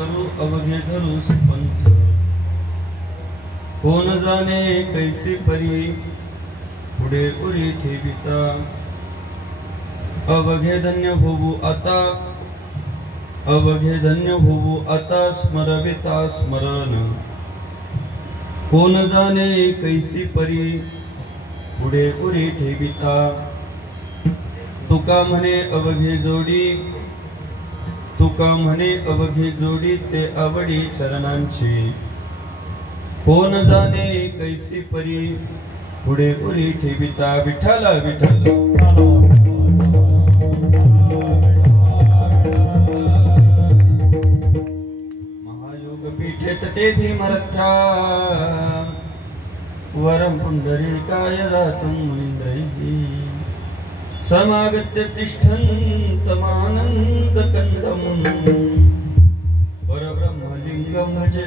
अवघे धरू पंथ कोण जाणे कैसी परी पुढे उरी ठेविता अवघे धन्य होऊ आता अवघे धन्य होऊ आता स्मरविता स्मरण कोण जाणे कैसी परी पुढे उरी ठेविता तुका म्हणे अवघे जोडी तुका म्हणे अवघे जोडी ते आवडी चरणांची कोण जाणे कैसी परी पुढे उरी ठेविता विठ्ठल विठ्ठल महायोग पीठेत ते भीमरथा वरम पुंडरीकाय रातं मुनींद्रैः समागत्य तिष्ठन्तमानन्द कंदमुन् परब्रह्मलिंगं भजे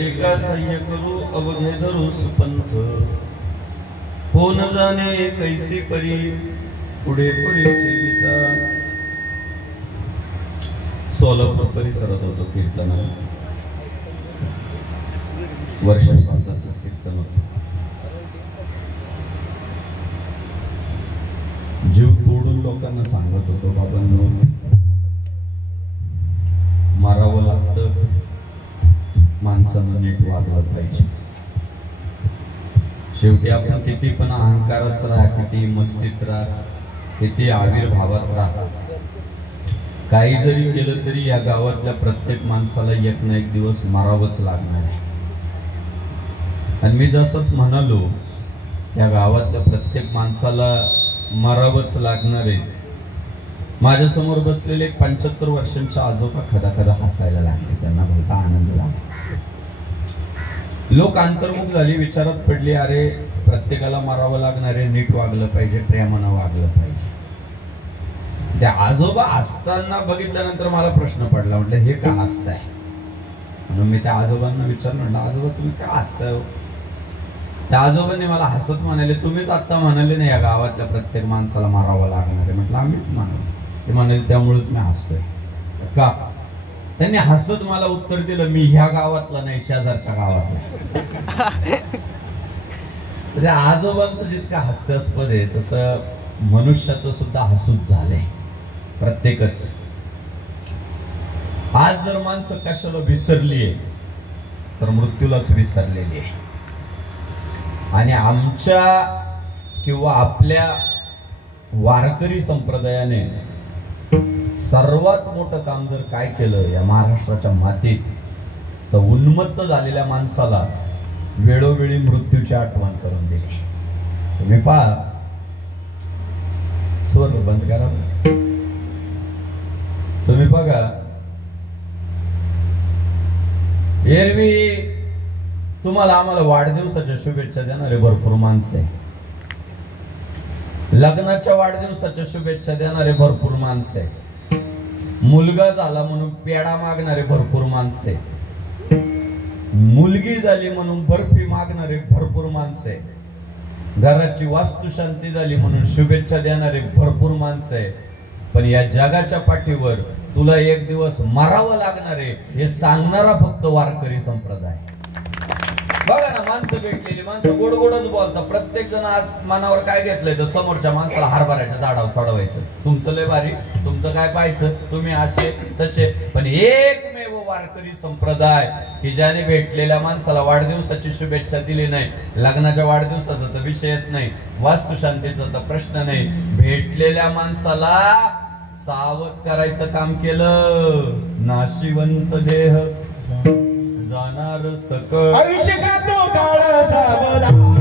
एका सह्य करू अवघे धरू सुपंथ कोण जाणे कैसी परी पुढे पुढे ठेविता. सोलापूर परिसरात होतो कीर्तन वर्ष स्वातंत्र्य कीर्तन होतं. जीव तोडून लोकांना सांगत होतो बाबांनो मारावं लागतं माणसानं नीट वागलं पाहिजे. शेवटी आपण किती पण अहंकारात राहा किती मस्तीत राहा किती आविर्भावात राहा काही जरी केलं तरी या गावातल्या प्रत्येक माणसाला एक ना एक दिवस मारावंच लागणार आहे. आणि मी जसंच म्हणालो या गावातल्या प्रत्येक माणसाला मारावंच लागणार आहे. माझ्या समोर बसलेले 75 वर्षांचे आजोबा खदा खदा हसायला लागले. त्यांना भलता आनंद लागला. लोक अंतर्मुख झाली विचारात पडली अरे प्रत्येकाला मारावं लागणार आहे नीट वागलं पाहिजे प्रेमानं वागलं पाहिजे. त्या आजोबा हसताना बघितल्यानंतर मला प्रश्न पडला म्हटलं हे का हसताय म्हणून मी त्या आजोबांना विचारलं म्हटलं आजोबा तुम्ही का हसताय. त्या आजोबांनी मला हसत म्हणाले तुम्हीच आता म्हणाले ना या गावातल्या प्रत्येक माणसाला मारावं लागणार आहे. म्हटलं आम्हीच म्हणालो. ते म्हणाले त्यामुळेच मी हसतोय का. त्यांनी हसत मला उत्तर दिलं मी ह्या गावातला नाही शेजारच्या गावातला. आजोबांचं जितकं हास्यास्पद आहे तसं मनुष्याचं सुद्धा हसूच झालंय प्रत्येकच. आज जर माणसं कशाला विसरलीये तर मृत्यूलाच विसरलेली आहे. आणि आमच्या किंवा आपल्या वारकरी संप्रदायाने सर्वात मोठं काम जर काय केलं या महाराष्ट्राच्या मातीत तर उन्मत्त झालेल्या माणसाला वेळोवेळी मृत्यूची आठवण करून दिली. तुम्ही पहा स्वर बंद करा. तुम्ही बघा एरवी तुम्हाला आम्हाला वाढदिवसाच्या शुभेच्छा देणारे भरपूर माणसं आहे. लग्नाच्या वाढदिवसाच्या शुभेच्छा देणारे भरपूर माणसं आहे. मुलगा झाला म्हणून पेढा मागणारे भरपूर माणसे, मुलगी झाली म्हणून बर्फी मागणारे भरपूर माणसे, घराची वास्तुशांती झाली म्हणून शुभेच्छा देणारे भरपूर माणसे, पण या जगाच्या पाठीवर तुला एक दिवस मरावं लागणारे हे सांगणारा फक्त वारकरी संप्रदाय. बघा ना, माणसं भेटलेली माणसं गोड गोडच बोलतात. प्रत्येक जण आज मनावर काय घेतलंय तर समोरच्या माणसाला हरभऱ्याच्या झाडावर चढवायचं, तुमचं लय भारी, तुमचं काय पाहायचं, तुम्ही असे तसे. पण एकमेव वारकरी संप्रदाय की ज्याने भेटलेल्या माणसाला वाढदिवसाची शुभेच्छा दिली नाही, लग्नाच्या वाढदिवसाचा तर विषयच नाही, वास्तुशांतीचा तर प्रश्न नाही, भेटलेल्या माणसाला सावध करायचं काम केलं. नाशिवंत देह जाणार सकळ, आयुष्य खातो काळ सावधान,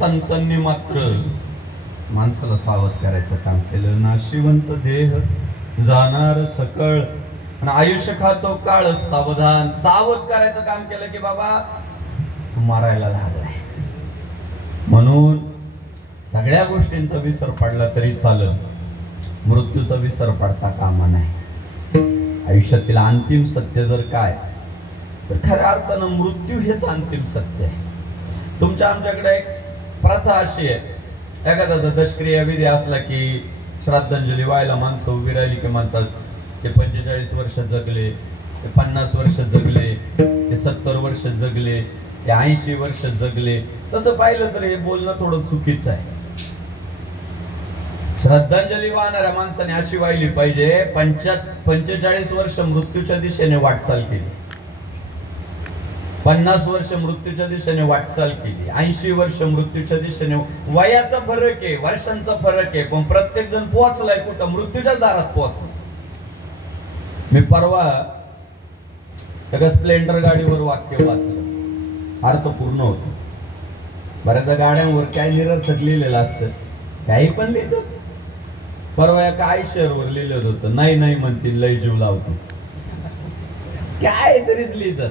संतांनी मात्र माणसाला सावध करायचं काम केलं. नाशिवंत देह जाणार सकळ आणि आयुष्य खातो काळ सावधान. सावध करायचं काम केलं की बाबा तू मरायला लागलाय, म्हणून सगळ्या गोष्टींचा विसर पडला तरी चालेल, मृत्यूचा विसर पडता कामा नाही. आयुष्यातील अंतिम सत्य जर काय तर खऱ्या अर्थानं मृत्यू हेच अंतिम सत्य आहे. तुमच्या आमच्याकडे एक प्रथा अशी आहे, एखादा दशक्रिया विधी असला की श्राद्धांजली व्हायला माणसं उभी राहिली की म्हणतात ते 45 वर्ष जगले, ते 50 वर्ष जगले, ते 70 वर्ष जगले, ते 80 वर्ष जगले. तसं पाहिलं तर हे बोलणं थोडं चुकीचं आहे. श्रद्धांजली वाहणाऱ्या माणसाने अशी वाहिली पाहिजे 45 वर्ष मृत्यूच्या दिशेने वाटचाल केली, 50 वर्ष मृत्यूच्या दिशेने वाटचाल केली, 80 वर्ष मृत्यूच्या दिशेने. वयाचा फरक आहे, वर्षांचा फरक आहे, पण प्रत्येक जण पोहोचलाय कुठं? मृत्यूच्या दारात पोहोचला. मी परवा सगळं स्प्लेंडर गाडीवर वाक्य वाचलं, अर्थपूर्ण होतं. बऱ्याचदा गाड्यांवर काय निरर्थक लिहिलेलं असतं, काही पण लिहितात. परवा एका आयशरवर लिहिलं होतं, नाही नाही म्हणतील लय जीव लावतो, काय तरीच लिहितात.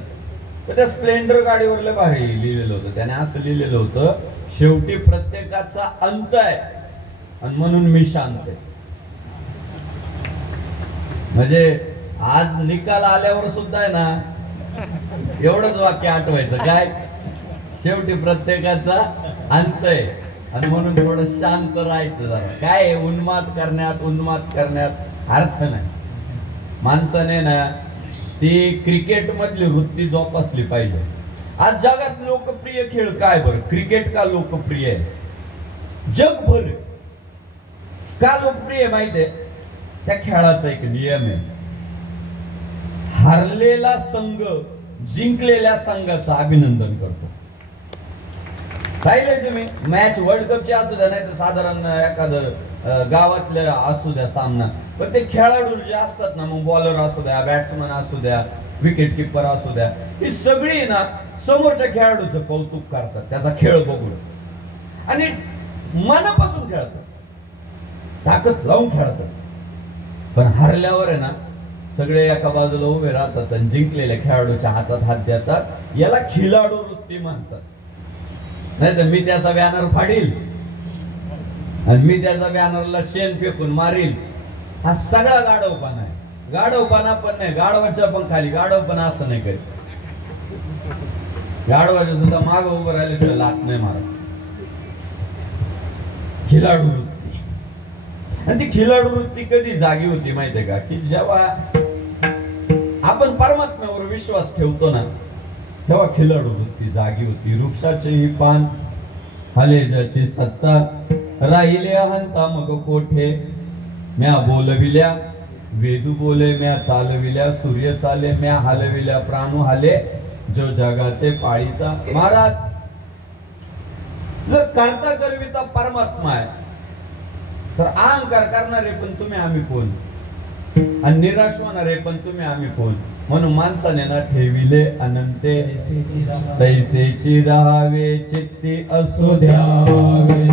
त्या स्प्लेंडर गाडीवर लय भारी लिहिलेलं होतं. त्याने असं लिहिलेलं होतं, शेवटी प्रत्येकाचा अंत आहे आणि म्हणून मी शांत आहे. म्हणजे आज निकाल आल्यावर सुद्धा आहे ना एवढंच वाक्य आठवायचं, काय शेवटी प्रत्येकाचा अंत आहे आणि म्हणून थोडं शांत राहायचं. जरा काय उन्माद करण्यात अर्थ नाही. माणसाने ना ती क्रिकेट मधली वृत्ती जोपासली पाहिजे. आज जगात लोकप्रिय खेळ काय बरं? क्रिकेट का लोकप्रिय आहे? जगभर का लोकप्रिय माहिती आहे? त्या खेळाचा एक नियम आहे, हारलेला संघ जिंकलेल्या संघाचं अभिनंदन करतो. पाहिलंय तुम्ही? मॅच वर्ल्ड कपची असू द्या, नाही तर साधारण एखादं गावातल्या असू द्या सामना, पण ते खेळाडू जे असतात ना, मग बॉलर असू द्या, बॅट्समन असू द्या, विकेट किपर असू द्या, ही सगळी ना समोरच्या खेळाडूचं कौतुक करतात, त्याचा खेळ बघून, आणि मनापासून खेळतात, ताकद लावून खेळतात. पण हरल्यावर आहे ना सगळे एका बाजूला उभे राहतात आणि जिंकलेल्या खेळाडूच्या हातात हात देतात. याला खिलाडू वृत्ती म्हणतात. नाही तर मी त्याचा बॅनर फाडील आणि मी त्याचा बॅनरला शेण फेकून मारील, हा सगळा गाढवपणा आहे. गाढवपणा पण नाही, गाढवाच्या पण खाली गाढवपणा असं नाही करीत. गाढवाच्या सुद्धा माग उभं राहिले लात नाही मारत. खिलाडू वृत्ती, आणि ती खिलाडू वृत्ती कधी जागी होती माहितीये का? की जेव्हा आपण परमात्म्यावर विश्वास ठेवतो ना, तेव्हा खिलाडू वृत्ती जागी होती. वृक्षाचेही पान हले ज्याची सत्ता, राहिले अहंता मग कोठे, म्या बोलविल्या वेदू बोले म्या चालविल्या, सूर्य चाले म्या हलविल्या, प्राणू हाले जो जगाते पाळीता. महाराज जर करता करविता परमात्मा आहे तर अहंकार करणारे पण तुम्ही आम्ही कोण, आणि निराश होणारे पण तुम्ही आम्ही कोण. म्हणून माणसाने ना ठेविले अनंते तैसेची राहावे, चित्ती असू द्यावे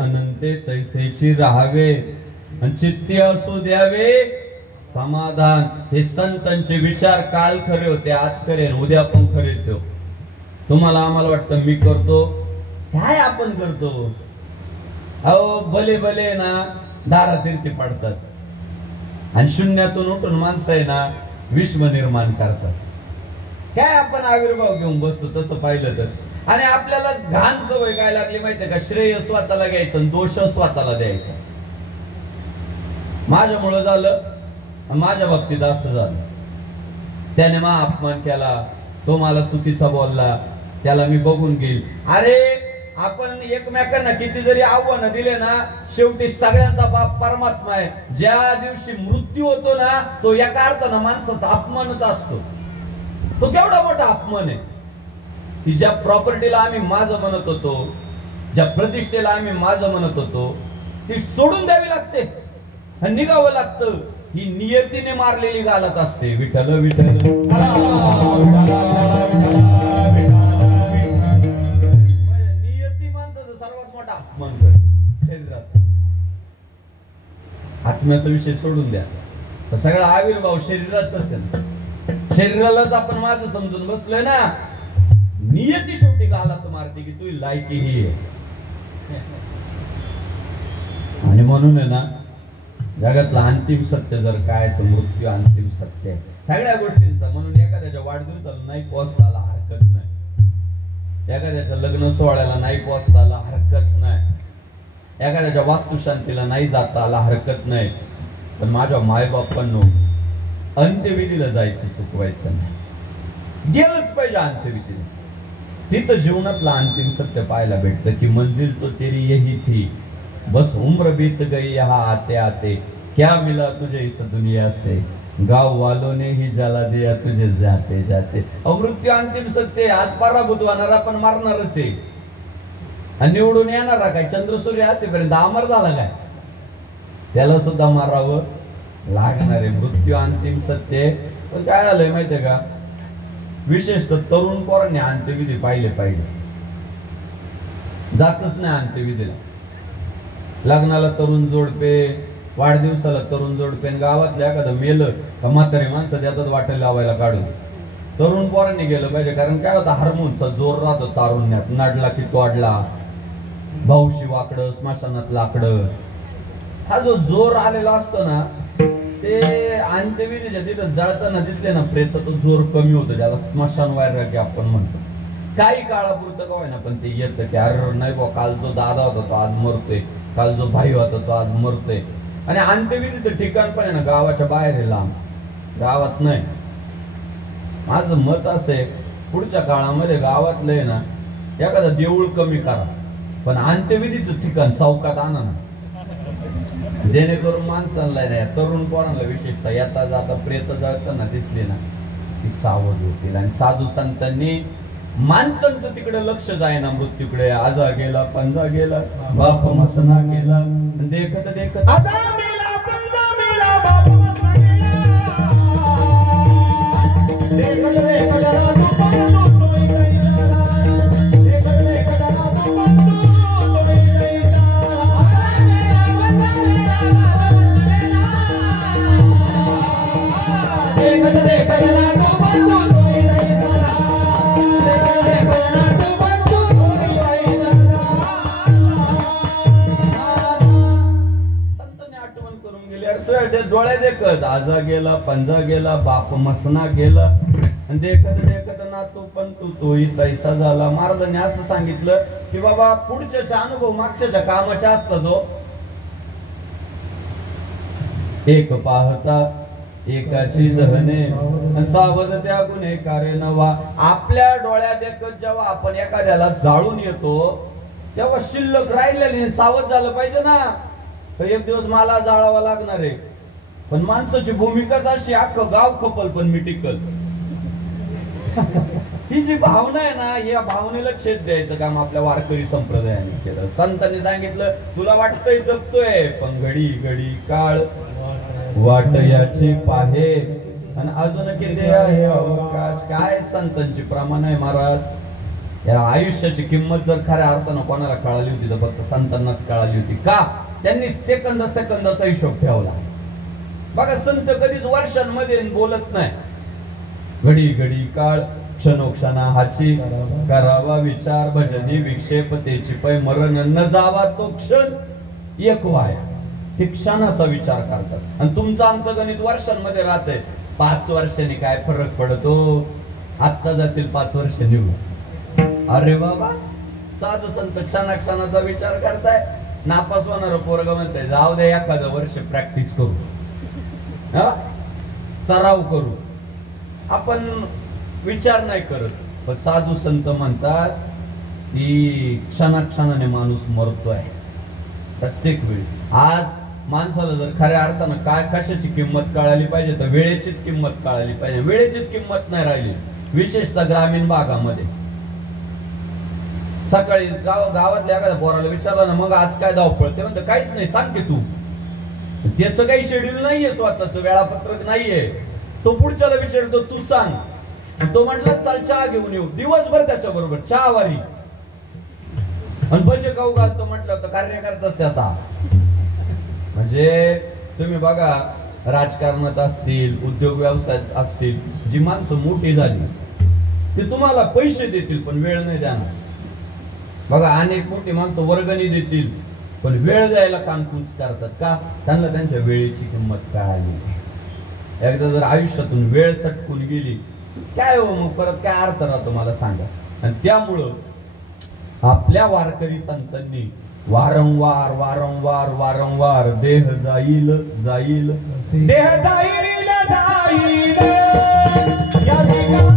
अनंते तैसेची राहावे, चित्ती असू द्यावे समाधान. हे संतांचे विचार काल खरे होते, आज खरे, उद्या पण खरेच हो. तुम्हाला आम्हाला वाटतं मी करतो काय, आपण करतो. अहो भले भले ना दारातीर्थी पडतात आणि शून्यातून उठून माणसं आहे ना विश्व निर्माण करतात. काय आपण आविर्भाव घेऊन बसतो तसं पाहिलं तर. आणि आपल्याला घाण सवय काय लागली माहितीये का, श्रेय स्वतःला घ्यायचं, दोष स्वतःला द्यायचा. माझ्यामुळं झालं, माझ्या बाबतीत असं झालं, त्याने मा अपमान केला, तो मला चुकीचा बोलला, त्याला मी बघून घेईल. अरे आपण एकमेकांना किती जरी आव्हानं दिले ना, शेवटी सगळ्यांचा बाप परमात्मा आहे. ज्या दिवशी मृत्यू होतो ना, तो एका अर्थानं माणसाचा अपमानच असतो. तो केवढा मोठा अपमान आहे की ज्या प्रॉपर्टीला आम्ही माझं म्हणत होतो, ज्या प्रतिष्ठेला आम्ही माझं म्हणत होतो, ती सोडून द्यावी लागते आणि निघावं लागतं. ही नियतीने मारलेली गालत असते. विठ्ठल विठ्ठल नियती माणसाचा सर्वात मोठा अपमान शरीरात. आत्म्याचा विषय सोडून द्या, तर सगळा आविर्भाव शरीराचाच. शरीरालाच आपण माझं समजून बसलोय ना. नियती शेवटी गालात मारते की तू लायकी ही आहे. आणि म्हणून आहे ना, जगातलं अंतिम सत्य जर काय तर मृत्यू अंतिम सत्य आहे सगळ्या गोष्टींचा. म्हणून एखाद्याच्या वाढदिवसाला नाही पोचताला हरकत नाही, एखाद्याच्या लग्न सोहळ्याला नाही पोचताला हरकत नाही, एखाद्याच्या वास्तुशांतीला नाही जाता आला हरकत नाही. पण माझ्या मायबापांनो अंत्यविधीला जायचं चुकवायचं नाही, गेलंच पाहिजे अंत्यविधीला. तिथं जीवनातलं अंतिम सत्य पाहायला भेटतं की मंजिल तो तेरी यही थी, बस उम्र बीत गई यहाँ आते आते, क्या मिला तुझे इस दुनिया से, गाव वालों ने ही जला दिया तुझे जाते जाते. मृत्यू अंतिम सत्य. आज पराभूत होणारा पण मारणारच आहे, आणि निवडून येणारा काय चंद्रसूर्य असेपर्यंत अमर झाला काय, त्याला सुद्धा मारावं लागणार आहे. मृत्यू अंतिम सत्य. पण काय झालंय माहितीये का, विशेषतः तरुण पोरांनी अंत्यविधी पाहिले पाहिजे. जातच नाही अंत्यविधीला. लग्नाला तरुण जोडपे, वाढदिवसाला तरुण जोडपे, गावातल्या एखादं मेलं का म्हातारी माणसं त्यातच वाटेल लावायला काढून. तरुण पोरांनी गेलं पाहिजे. कारण काय होतं, हार्मोनचा जोर राहतो तारुण्यात. नडला की तोडला, भाऊशी वाकडं, स्मशानात लाकडं, हा जो जोर आलेला असतो ना, ते अंत्यविधीच्या तिथं जळताना दिसले ना प्रेत, तो जोर कमी होतो. ज्याला स्मशान वैराग्य आपण म्हणतो. काही काळापुरतं का होईना पण ते येतं की अरे नाही बा, काल जो दादा होता तो आज मरतोय, काल जो भाई होता तो आज मरतोय. आणि अंत्यविधीचं ठिकाण पण आहे ना गावाच्या बाहेर आहे, लांब, गावात नाही. माझं मत असं आहे, पुढच्या काळामध्ये गावातलं आहे ना एखादं देऊळ कमी करा, पण अंत्यविधीचं ठिकाण चौकात आणा ना, जेणेकरून माणसांना नाही, तरुण पोरांना विशेषतः येता जाता प्रेत जळताना दिसली ना ती सावध होतील. आणि साधू संतांनी माणसांचं तिकडे लक्ष जायना मृत्यूकडे. आजा गेला, पंजा गेला, बाप मसना गेला, देखत देखत आजा मेला, पंजा मेला, बाप मसना गेला, देखत देखत राजू पंजू तोय गईला, देखत देखत राजू पंजू तोय गईला. आजा मेला, पंजा देखत आजा गेला, पंजा गेला, बाप मसना गेला, आणि देखत देखत नातू पण तोही तैसा झाला. महाराजांनी असं सांगितलं की बाबा पुढच्याचा अनुभव मागच्याच्या कामाच्या असतात हो. एक पाहता एकाची जहने सावध त्या गुन्हेगारे नवा. आपल्या डोळ्यात एकच जेव्हा आपण एखाद्याला जाळून येतो तेव्हा शिल्लक राहिलेली सावध झालं पाहिजे ना. तर एक दिवस मला जाळावा लागणार आहे, पण माणसाची भूमिकाच अशी अख्खं गाव खपल पण मी टिकल. ही जी भावना आहे ना, या भावनेला छेद द्यायचं काम आपल्या वारकरी संप्रदायाने केलं. संतांनी सांगितलं तुला वाटतंय जगतोय, पण घडी घडी काळ वाट याची पाहे, आणि अजून किती आहे अवकाश. काय संतांची प्रमाण आहे महाराज. या आयुष्याची किंमत जर खऱ्या अर्थानं कोणाला कळाली होती तर फक्त संतांनाच कळाली होती. का? त्यांनी सेकंद सेकंदाचा हिशोब ठेवला. बघा संत कधीच वर्षांमध्ये बोलत नाही. घडी घडी काळ क्षणोक्षणा हाची करावा विचार, भजनी विक्षेप तेची पै मरण न जावा तो क्षण एक वाया. ते क्षणाचा विचार करतात. आणि तुमचं आमचं गणित वर्षांमध्ये राहतंय. 5 वर्षांनी काय फरक पडतो, आत्ता जातील 5 वर्ष निघून. अरे बाबा साधू संत क्षणाक्षणाचा विचार करताय. नापास होणार पोरग म्हणताय जाऊ दे एखादं वर्ष प्रॅक्टिस करू, सराव करू. आपण विचार नाही करत. पण साधू संत म्हणतात की क्षणाक्षणाने माणूस मरतोय प्रत्येक वेळी. आज माणसाला जर खऱ्या अर्थानं काय कशाची किंमत कळाली पाहिजे तर वेळेचीच किंमत कळाली पाहिजे. वेळेचीच किंमत नाही राहिली, विशेषतः ग्रामीण भागामध्ये. सकाळी गावातल्या एखाद्या पोराला विचारलं ना मग आज काय धावपळ, ते म्हणतं काहीच नाही, सांग की तू. त्याचं काही शेड्यूल नाहीये, स्वतःच वेळापत्रक नाहीये. तो पुढच्याला विचारतो तू सांग, तो म्हटला चाल चहा घेऊन येऊ. दिवसभर त्याच्या बरोबर चहावारी आणि भजे खाऊ घालतो म्हटलं तर कार्यकर्ताच त्याचा. म्हणजे तुम्ही बघा राजकारणात असतील, उद्योग व्यवसायात असतील, जी माणसं मोठी झाली ते तुम्हाला पैसे देतील पण वेळ नाही देणार. बघा अनेक मोठी माणसं वर्गणी देतील पण वेळ द्यायला कानकून करतात. का? त्यांना त्यांच्या वेळेची किंमत कळाली. एकदा जर आयुष्यातून वेळ सटकून गेली काय हो मग परत काय अर्थ राहतो मला सांगा. आणि त्यामुळं आपल्या वारकरी संतांनी वारंवार वारंवार वारंवार देह जाईल जाईल देह जाईल जाईल या देहा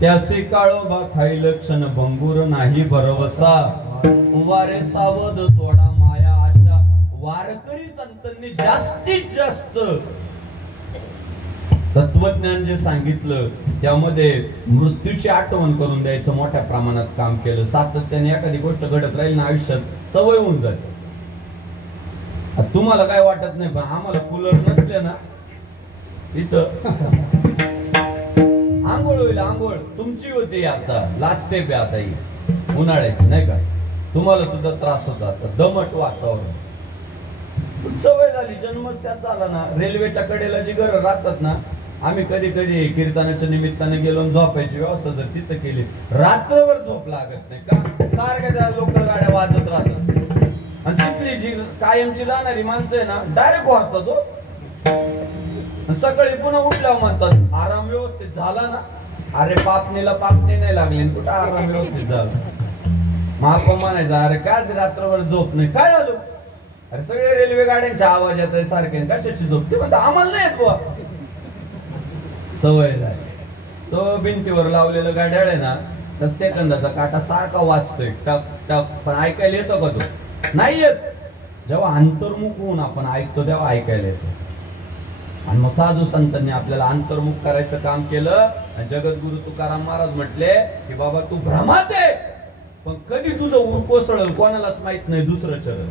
त्यासे काळोबा खाईल क्षण भंगूर नाही भरवसा. वारे सावध तोडा माया आशा. वारकरी संतांनी जास्तीत जास्त तत्वज्ञान जे सांगितलं त्यामध्ये मृत्यूची आठवण करून द्यायचं मोठ्या प्रमाणात काम केलं. सातत्याने एखादी गोष्ट घडत राहील ना आयुष्यात सवय होऊन जाते. तुम्हाला काय वाटत नाही पण आम्हाला कूलर नसले ना इथं आंघोळ होईल. आंघोळ तुमची होती आता लास्ट पे आता ही उन्हाळ्याची नाही का. तुम्हाला सुद्धा त्रास होता दमट वातावरण. सवय झाली, जन्मच त्यात झाला ना. रेल्वेच्या कडेला जी घरं राहतात ना, आम्ही कधी कधी कीर्तनाच्या निमित्ताने गेलो झोपायची व्यवस्था जर तिथं केली रात्रभर झोप लागत नाही. का? सारख्या त्या लोकल गाड्या वाजत राहतात आणि तिथली जी कायमची जाणारी माणसं आहे ना डायरेक्ट वारतात हो. सकाळी पुन्हा उठल्यावर म्हणतात आराम व्यवस्थित झाला ना अरे पापणीला पापणी नाही लागली कुठं आराम व्यवस्थित झाला. महापा म्हणायचा अरे काय ते रात्रभर झोप नाही काय झालं. अरे सगळे रेल्वे गाड्यांच्या आवाज येत आहे सारखे कशाची झोप ते म्हणतात आम्हाला नाही येत बुवा. सवय झाली. तो भिंतीवर लावलेलं गाड्याळ आहे ना तर सेकंदाचा काटा सारखा वाचतोय टक टक पण ऐकायला येतो का तो नाही येत. जेव्हा अंतर्मुख होऊन आपण ऐकतो तेव्हा ऐकायला येतो. आणि मग साधू संतांनी आपल्याला अंतर्मुख करायचं काम केलं. आणि जगद्गुरु तुकाराम महाराज म्हटले की बाबा तू भ्रमात आहे पण कधी तुझं उर कोसळल कोणालाच माहित नाही दुसरं चरण.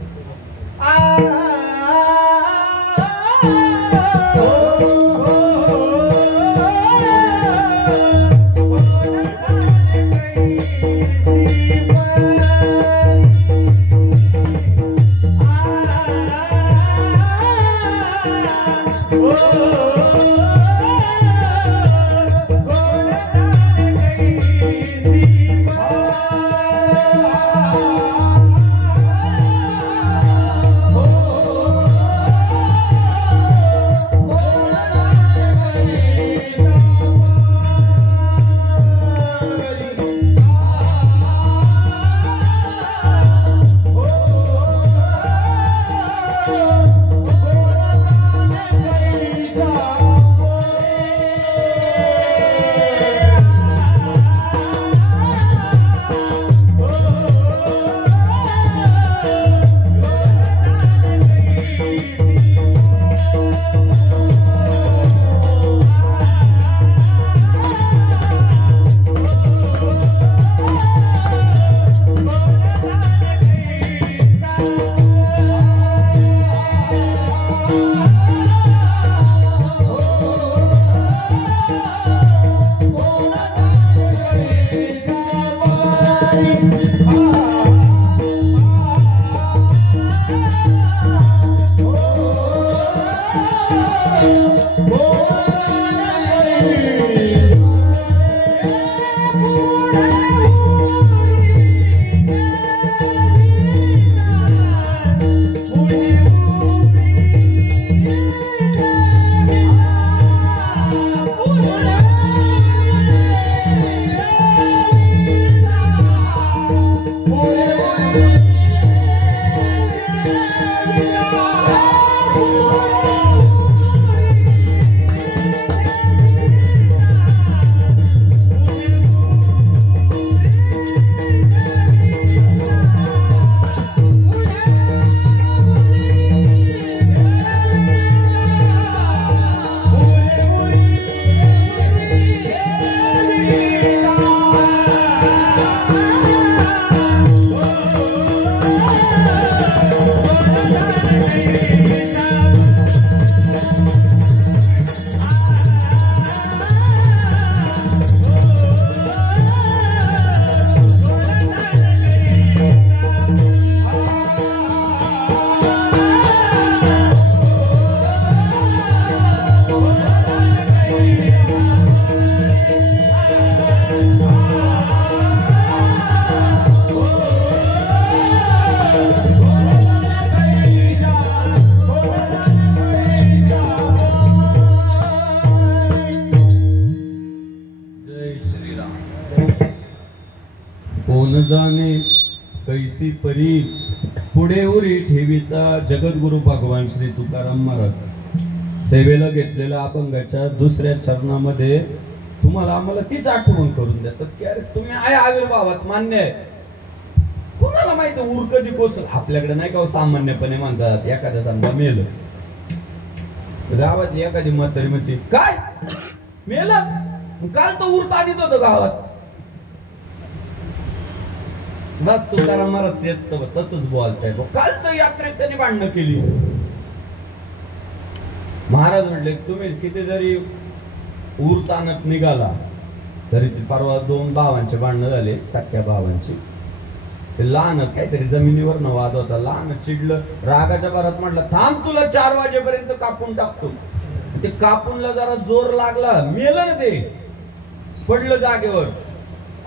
जाणे कैसी परी पुढे उरी ठेवीचा जगद्गुरु भगवान श्री तुकाराम महाराज सेवेला घेतलेल्या अपंगाच्या दुसऱ्या चरणामध्ये तुम्हाला आम्हाला तीच आठवण करून देतात की अरे तुम्ही आहे आविर्भावात मान्य आहे. कोणाला माहिती उर कधी कोसल आपल्याकडे नाही का सामान्यपणे म्हणतात एखाद्या समजा मेल गावातली एखादी म्हातारी म्हणते काय मेलं काल तो उर तानीत होतं गावात. बस तुकाराम महाराज तेच तसंच बोलताय काल तर यात्रेत त्यांनी भांडणं केली. महाराज म्हटले तुम्ही किती जरी उर ताणत निघाला तरी परवा दोन भावांचे भांडणं झाले सख्या भावांची. ते लहान काहीतरी जमिनीवर न वाद होता लहान चिडलं रागाच्या भरात म्हटलं थांब तुला 4 वाजेपर्यंत कापून टाकतो. ते कापूनला जरा जोर लागला मेलं ना ते पडलं जागेवर.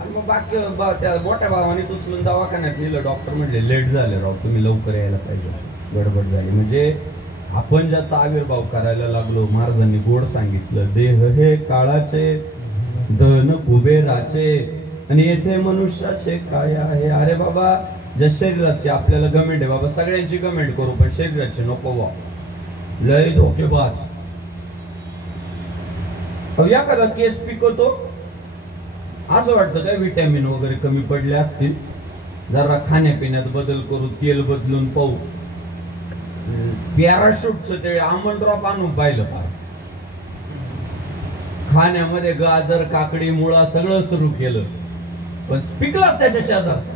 आणि मग बाकी त्या मोठ्या भावाने उचलून दवाखान्यात नेलं. डॉक्टर म्हटले लेट झाले राव तुम्ही लवकर यायला पाहिजे गडबड झाली. म्हणजे आपण ज्याचा आविर्भाव करायला लागलो महाराजांनी गोड सांगितलं देह हे काळाचे धन कुबेराचे आणि येथे मनुष्याचे काय आहे. अरे बाबा, ज्या शरीराचे आपल्याला गमेंट आहे बाबा, सगळ्यांची गमेंट करू पण शरीराचे नको बा, लय धोकेबाज. एखादा केस पिकवतो, असं वाटतं काय विटॅमिन वगैरे कमी पडले असतील, जरा खाण्यापिण्यात बदल करू, तेल बदलून पाहू. पॅराशूटचं ते आमंड ड्रॉप आणून पाहिलं फार, खाण्यामध्ये गाजर काकडी मुळा सगळं सुरू केलं, पण पिकला त्याच्या शेजारचा,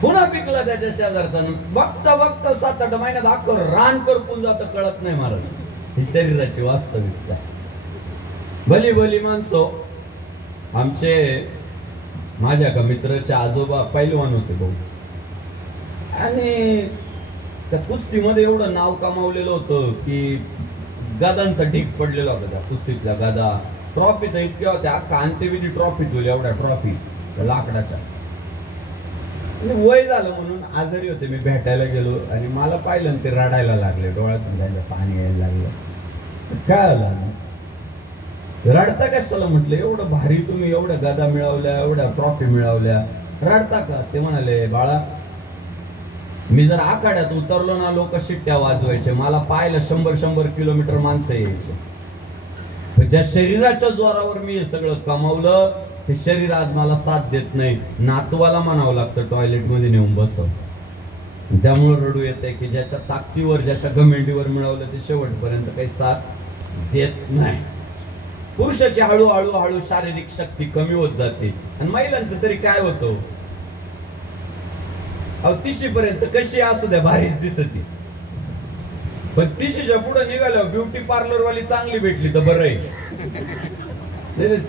पुन्हा पिकला त्याच्या शेजारचा. बघता बघता 7-8 महिन्यात अख्खं रान करपून जातं, कळत नाही महाराज. ही शरीराची वास्तविकता. भली भली माणसं. आमचे माझ्या का मित्राचे आजोबा पैलवान होते भाऊ, आणि त्या कुस्तीमध्ये एवढं नाव कमावलेलं होतं की गदांचा ढीक पडलेला होता त्या कुस्तीतल्या गदा. ट्रॉफी तर इतक्या होत्या, अख्खा अंत्यविधी ट्रॉफी तुला एवढ्या ट्रॉफी लाकडाच्या. वय झालं म्हणून आजारी होते, मी भेटायला गेलो आणि मला पाहिलं आणि ते रडायला लागले, डोळ्यातून जायला पाणी यायला लागलं. काय आलं, रडता कशाला म्हटलं, एवढं भारी तुम्ही एवढ्या गदा मिळवल्या, एवढ्या ट्रॉफी मिळवल्या, रडता का. ते म्हणाले, बाळा मी जर आखाड्यात उतरलो ना, लोक शिट्ट्या वाजवायचे, मला पाहायला 100-100 किलोमीटर माणसं यायचे. पण ज्या शरीराच्या जोरावर मी हे सगळं कमावलं, ते शरीर आज मला साथ देत नाही. नातवाला म्हणावं लागतं टॉयलेट मध्ये नेऊन बसव. त्यामुळे रडू येते की ज्याच्या ताकदीवर, ज्याच्या घमेंडीवर मिळवलं ते शेवटपर्यंत काही साथ देत नाही. पुरुषाची हळूहळू हळू शारीरिक शक्ती कमी होत जाते, आणि महिलांचं तरी काय होतं, 30 पर्यंत कशी असू द्या भारीच दिसती, पण 30च्या पुढे निघाल्यावर ब्युटी पार्लर वाली चांगली भेटली तर बरं आहे.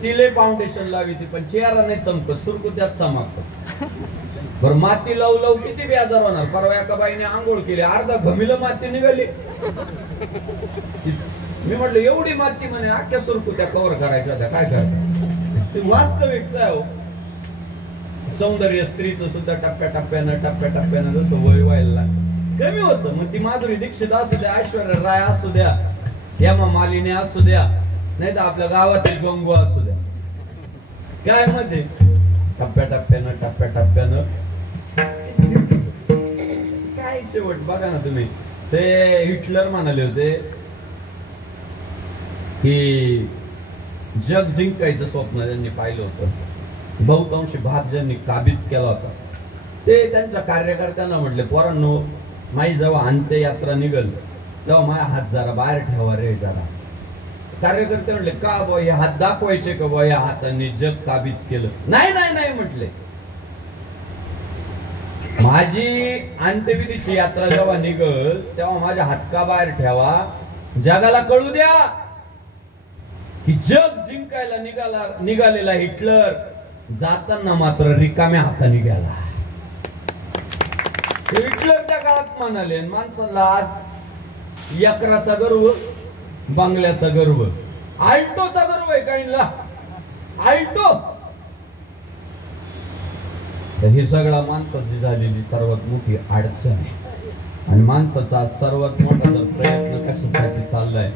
तिले फाउंडेशन लावी ती, पण चेहरा नाही चमकत, सुरकुत्यात चमकत. बरं माती लावू लावू किती बेजार होणार. परवा एका बाईने आंघोळ केली, अर्धा घमिलं माती निघाली. मी म्हटलं एवढी माती म्हणे, अख्ख्या सुरकुत्या कव्हर करायच्या होत्या, काय करता. ती वास्तविकता आहे. सौंदर्य स्त्रीचं सुद्धा टप्प्याटप्प्यानं जसं वय व्हायला कमी होतं. मग ती माधुरी दीक्षित असू द्या, ऐश्वर्या राय असू द्या, हेमा मालिनी असू द्या, नाही तर आपल्या गावातील गंगू असू द्या, काय मध्ये टप्प्याटप्प्यानं काय शेवट बघा ना तुम्ही. ते हिटलर म्हणाले होते की जग जिंकायचं स्वप्न त्यांनी पाहिलं होतं, बहुतांशी भाग ज्यांनी काबीज केला होता. ते त्यांच्या कार्यकर्त्यांना म्हटले, पोरांनो माझी जेव्हा अंत्ययात्रा निघल तेव्हा माझा हात जरा बाहेर ठेवा रे जरा. कार्यकर्ते म्हटले, का बा हे हात दाखवायचे का बा, या हातांनी जग काबीज केलं. नाही नाही नाही म्हटले, माझी अंत्यविधीची यात्रा जेव्हा निघल तेव्हा माझा हात का बाहेर ठेवा, जगाला कळू द्या की जग जिंकायला निघालेला हिटलर जाताना मात्र रिकाम्या हाताने गेला. हिटलरच्या काळात म्हणाले, माणसाला आज यकराचा गर्व, बंगल्याचा गर्व, आल्टोचा गर्व आहे काहींना, आल्टो. ही सगळा माणसाची झालेली सर्वात मोठी अडचण आहे. आणि माणसाचा सर्वात मोठा जर प्रयत्न कशासाठी चाललाय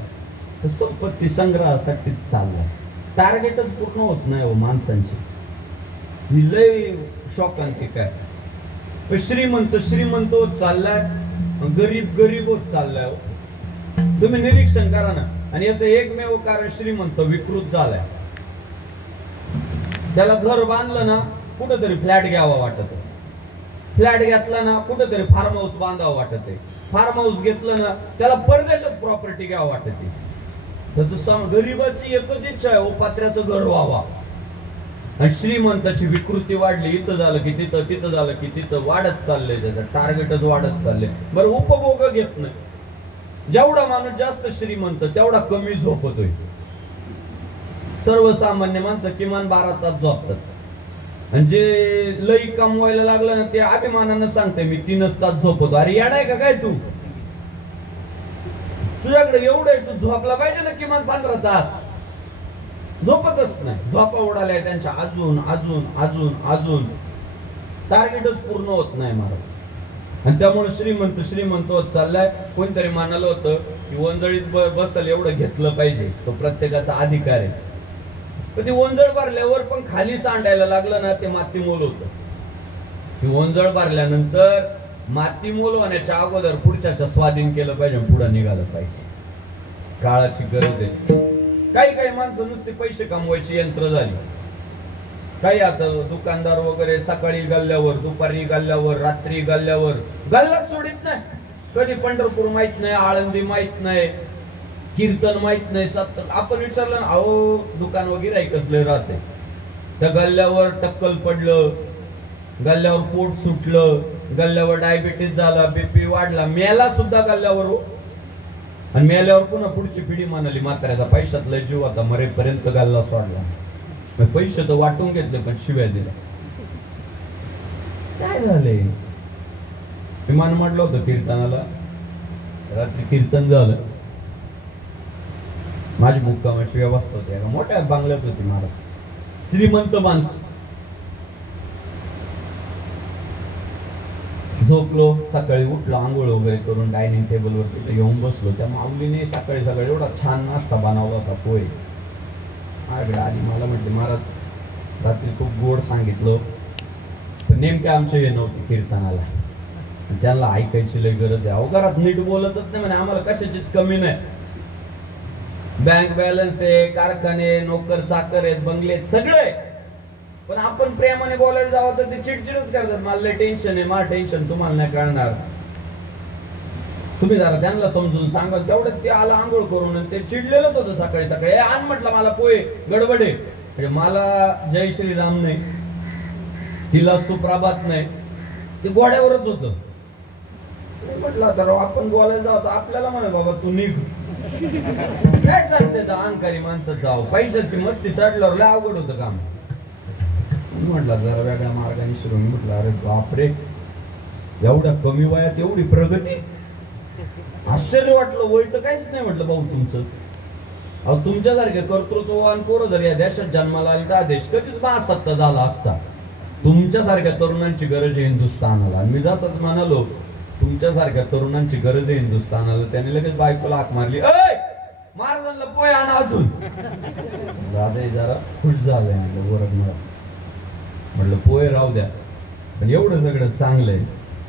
तर संपत्ती संग्रहासाठी चाललाय. टार्गेटच पूर्ण होत नाही हो माणसांची. ही लय शॉकांतिक आहे. श्रीमंत होत चाललाय, गरीब होत चाललाय. तुम्ही निरीक्षण करा ना. आणि याचं एकमेव कारण श्रीमंत विकृत झालाय. त्याला घर बांधलं ना कुठंतरी फ्लॅट घ्यावा वाटत, फ्लॅट घेतला ना कुठंतरी फार्म हाऊस बांधावं वाटत, फार्म हाऊस घेतलं ना त्याला परदेशात प्रॉपर्टी घ्यावं वाटते. त्याचं गरीबाची एकच इच्छा आहे, पात्र्याचं घर व्हावा. आणि श्रीमंताची विकृती वाढली, इथं झालं की तिथं, तिथं झालं की तिथं, वाढत चाललंय, त्याचं टार्गेटच वाढत चाललंय. बरं उपभोग घेत नाही. जेवढा माणूस जास्त श्रीमंत तेवढा कमी झोपतोय. सर्वसामान्य माणसं किमान 12 तास झोपतात. आणि जे लई कमवायला लागलं ना ते अभिमानानं सांगते मी 3च तास झोपतो. अरे येडाय का काय तू, तुझ्याकडे एवढं तू झोपला पाहिजे ना किमान 15 तास. झोपतच नाही, झोपा उडाल्या त्यांच्या अजून अजून अजून अजून, टार्गेटच पूर्ण होत नाही महाराज. आणि त्यामुळे श्रीमंत श्रीमंत होत चाललाय. कोणतरी म्हणालं होतं की वंजळीत बसल एवढं घेतलं पाहिजे, तो प्रत्येकाचा अधिकार आहे. पण ती वंजळ भरल्यावर पण खाली सांडायला लागलं ना, ते मातीमोल होतं. ती वंजळ भरल्यानंतर मातीमोल होण्याच्या अगोदर पुढच्याच्या स्वाधीन केलं पाहिजे, पुढे निघालं पाहिजे. काळाची गरज आहे. काही काही माणसं नुसते पैसे कमवायची यंत्र झाली. काही आता दुकानदार वगैरे सकाळी गल्ल्यावर, दुपारी गल्ल्यावर, रात्री गल्ल्यावर, गल्लाच सोडित नाही. कधी पंढरपूर माहित नाही, आळंदी माहित नाही, कीर्तन माहित नाही. सतत आपण विचारलं ना, अहो दुकान वगैरे कसले राहते, त्या गल्ल्यावर टक्कल पडलं, गल्ल्यावर पोट सुटलं, गल्ल्यावर डायबिटीस झाला, बीपी वाढला, मेला सुद्धा गल्ल्यावर हो. आणि मेल्यावर पुन्हा पुढची पिढी म्हणाली म्हाताऱ्याचा पैशातला जीव आता मरेपर्यंत गल्ला सोडला. पैसे तर वाटून घेतले पण शिव्या दिल्या. काय झाले? विमान म्हटलं होतं कीर्तनाला, रात्री कीर्तन झालं, माझी मुक्कामाची व्यवस्था होती, मोठ्या बांगल्यात होती महाराज, श्रीमंत माणसं. झोपलो, सकाळी उठलो, आंघोळ वगैरे करून डायनिंग टेबलवर तिथे घेऊन बसलो. त्या माऊलीने सकाळी सकाळी एवढा छान नाश्ता बनवला होता, पोहे. माझ्याकडे आली, मला म्हटले महाराज रात्री खूप गोड सांगितलं, पण नेमके आमचे हे नव्हते कीर्तनाला, त्यांना ऐकायची लय गरज आहे. अहो घरात नीट बोलतच नाही म्हणे, आम्हाला कशाचीच कमी नाही, बँक बॅलन्स आहे, कारखाने, नोकर चाकर आहेत, बंगले आहेत, सगळे. पण आपण प्रेमाने बोलायला जावं तर ते चिडचिडच करतात. मला लय टेन्शन आहे, मला टेन्शन तुम्हाला नाही कळणार, तुम्ही जरा त्यांना समजून सांगा. तेवढं ते आला आंघोळ करून, ते चिडलेलंच होतं सकाळी सकाळी. आण म्हटलं मला पोहे गडबडे, म्हणजे मला जय श्रीराम नाही, तिला सुप्रभात नाही, ते गोड्यावरच होतं. म्हटलं तर आपण बोलायला जावं तर आपल्याला म्हणा बाबा तू निघ. काय सांगते अहंकारी माणसं जावं, पैशाची मस्ती चढल्यावर लय अवघड होतं काम. म्हटलं जरा वेगळ्या मार्गाने सुरू. म्हटलं अरे बापरे, एवढ्या कमी वयात एवढी प्रगती, आश्चर्य वाटलं. वय तर काहीच नाही म्हटलं भाऊ तुमचं. अहो तुमच्यासारखे कर्तृत्ववान पोरं जर या देशात जन्माला आली तर देश कधीच महासत्ता झाला असता. तुमच्यासारख्या तरुणांची गरज आहे हिंदुस्थानाला. मी जसंच म्हणालो तुमच्यासारख्या तरुणांची गरज आहे हिंदुस्थानाला, त्याने लगेच बायकोला हाक मारली, अय महाराजांना पोहे आणा अजून. दादा जरा खुश झालंय म्हणलं, म्हटलं पोहे राहू द्या, पण एवढं सगळं चांगलंय,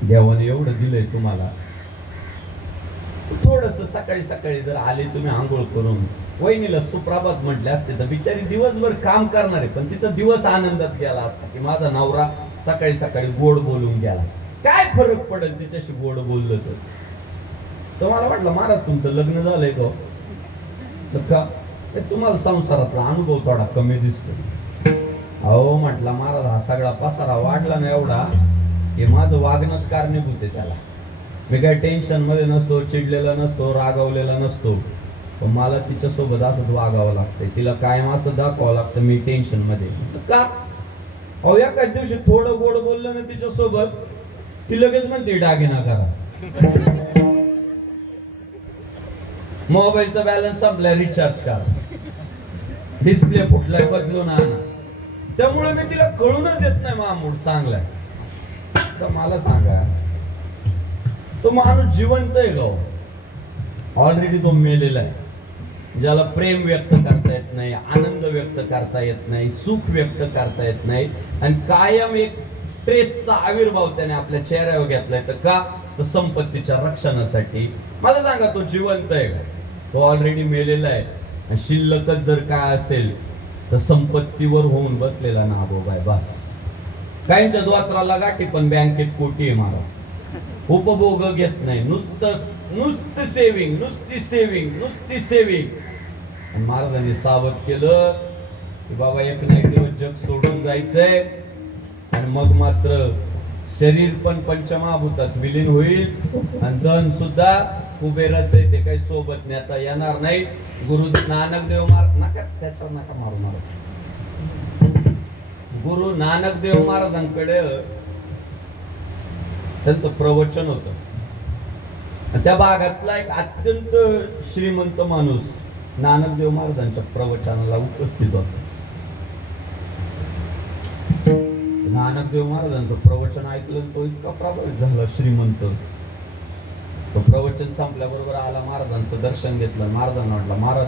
देवाने एवढं दिलंय तुम्हाला. थोडस सकाळी सकाळी जर आले तुम्ही आंघोळ करून, वहिनीला सुप्रभात म्हटले असते तर बिचारी दिवसभर काम करणार आहे, पण तिचा दिवस आनंदात गेला असता की माझा नवरा सकाळी सकाळी गोड बोलून गेला. काय फरक पडेल तिच्याशी गोड बोललं तर. मला वाटलं महाराज तुमचं लग्न झालंय का, तुम्हाला संसारातला अनुभव थोडा कमी दिसतो. अहो म्हटलं महाराज हा सगळा पसारा वाढला ना एवढा, हे माझं वागणंच कारणीभूत आहे त्याला. मी काही टेन्शन मध्ये नसतो, चिडलेला नसतो, रागावलेला नसतो, पण मला तिच्या सोबत असंच वागावं लागतंय. तिला कायम असं दाखवावं लागतं मी टेन्शन मध्ये का. अहो एकाच दिवशी थोडं गोड बोललं ना तिच्या सोबत, ती लगेच म्हणते दागिना करा, मोबाईलचा बॅलन्स संपलाय रिचार्ज करा, डिस्प्ले फुटलाय बदलून आणा. त्यामुळे मी तिला कळूनच देत नाही माझा मूड चांगलाय. तर मला सांगा, तो माणूस जिवंत आहे का? ऑलरेडी तो मेलेला आहे. ज्याला प्रेम व्यक्त करता येत नाही, आनंद व्यक्त करता येत नाही, सुख व्यक्त करता येत नाही, आणि कायम एक स्ट्रेसचा आविर्भाव त्याने आपल्या चेहऱ्यावर घेतलाय. तर का? तर संपत्तीच्या रक्षणासाठी. मला सांगा तो जिवंत आहे का? तो ऑलरेडी मेलेला आहे. आणि शिल्लकच जर काय असेल तर संपत्तीवर होऊन बसलेला ना बाय बस. काहींच्या द्वात्राला गाठी पण बँकेत कोटी आहे महाराज. उपभोग घेत नाही, नुसतं सेविंग, नुसती सेविंग. आणि महाराजांनी सावध केलं की बाबा एक ना एक दिवस जग सोडून जायचंय, आणि मग मात्र शरीर पण पंचमहाभूतात विलीन होईल, आणि धन सुद्धा कुबेराच आहे, ते काही सोबत नेता येणार नाही. गुरु नानक देव नका त्याच्यावर नका मारू. गुरु नानक देव महाराजांकडे त्यांचं प्रवचन होतं. त्या भागातला एक अत्यंत श्रीमंत माणूस नानकदेव महाराजांच्या प्रवचनाला उपस्थित होता. नानकदेव महाराजांचं प्रवचन ऐकलं आणि तो इतका प्रभावित झाला श्रीमंत. तो प्रवचन संपल्याबरोबर आला, महाराजांचं दर्शन घेतलं. महाराजांना म्हटलं, महाराज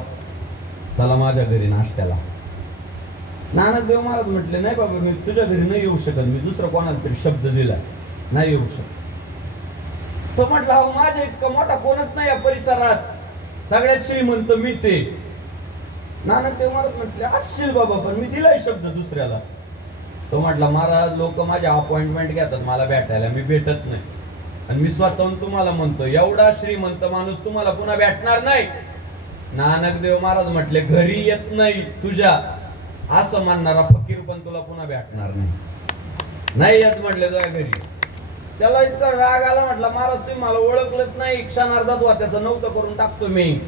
चला माझ्या घरी नाश्त्याला. नानकदेव महाराज म्हटले, नाही बाबा मी तुझ्या घरी नाही येऊ शकत, मी दुसरा कोणाला तरी शब्द दिला, नाही येऊ शकत. तो म्हटला, अहो माझ्या इतका मोठा कोणच नाही या परिसरात, सगळ्यात श्रीमंत मीच आहे. नानकदेव महाराज म्हटले, असशील बाबा, पण मी दिलाय शब्द दुसऱ्याला. तो म्हटला, महाराज लोक माझ्या अपॉइंटमेंट घेतात मला भेटायला, मी भेटत नाही. आणि मी स्वतःहून तुम्हाला म्हणतो, एवढा श्रीमंत माणूस तुम्हाला पुन्हा भेटणार नाही. नानकदेव महाराज म्हटले, घरी येत नाही तुझ्या असं म्हणणारा फकीर पण तुला पुन्हा भेटणार नाही. नाही येत म्हटले तुझ्या घरी. त्याला इतका राग आला, म्हटला, महाराज तुम्ही मला ओळखलंच नाही, क्षणार्धात त्याचं नव्हतं करून टाकतो मी.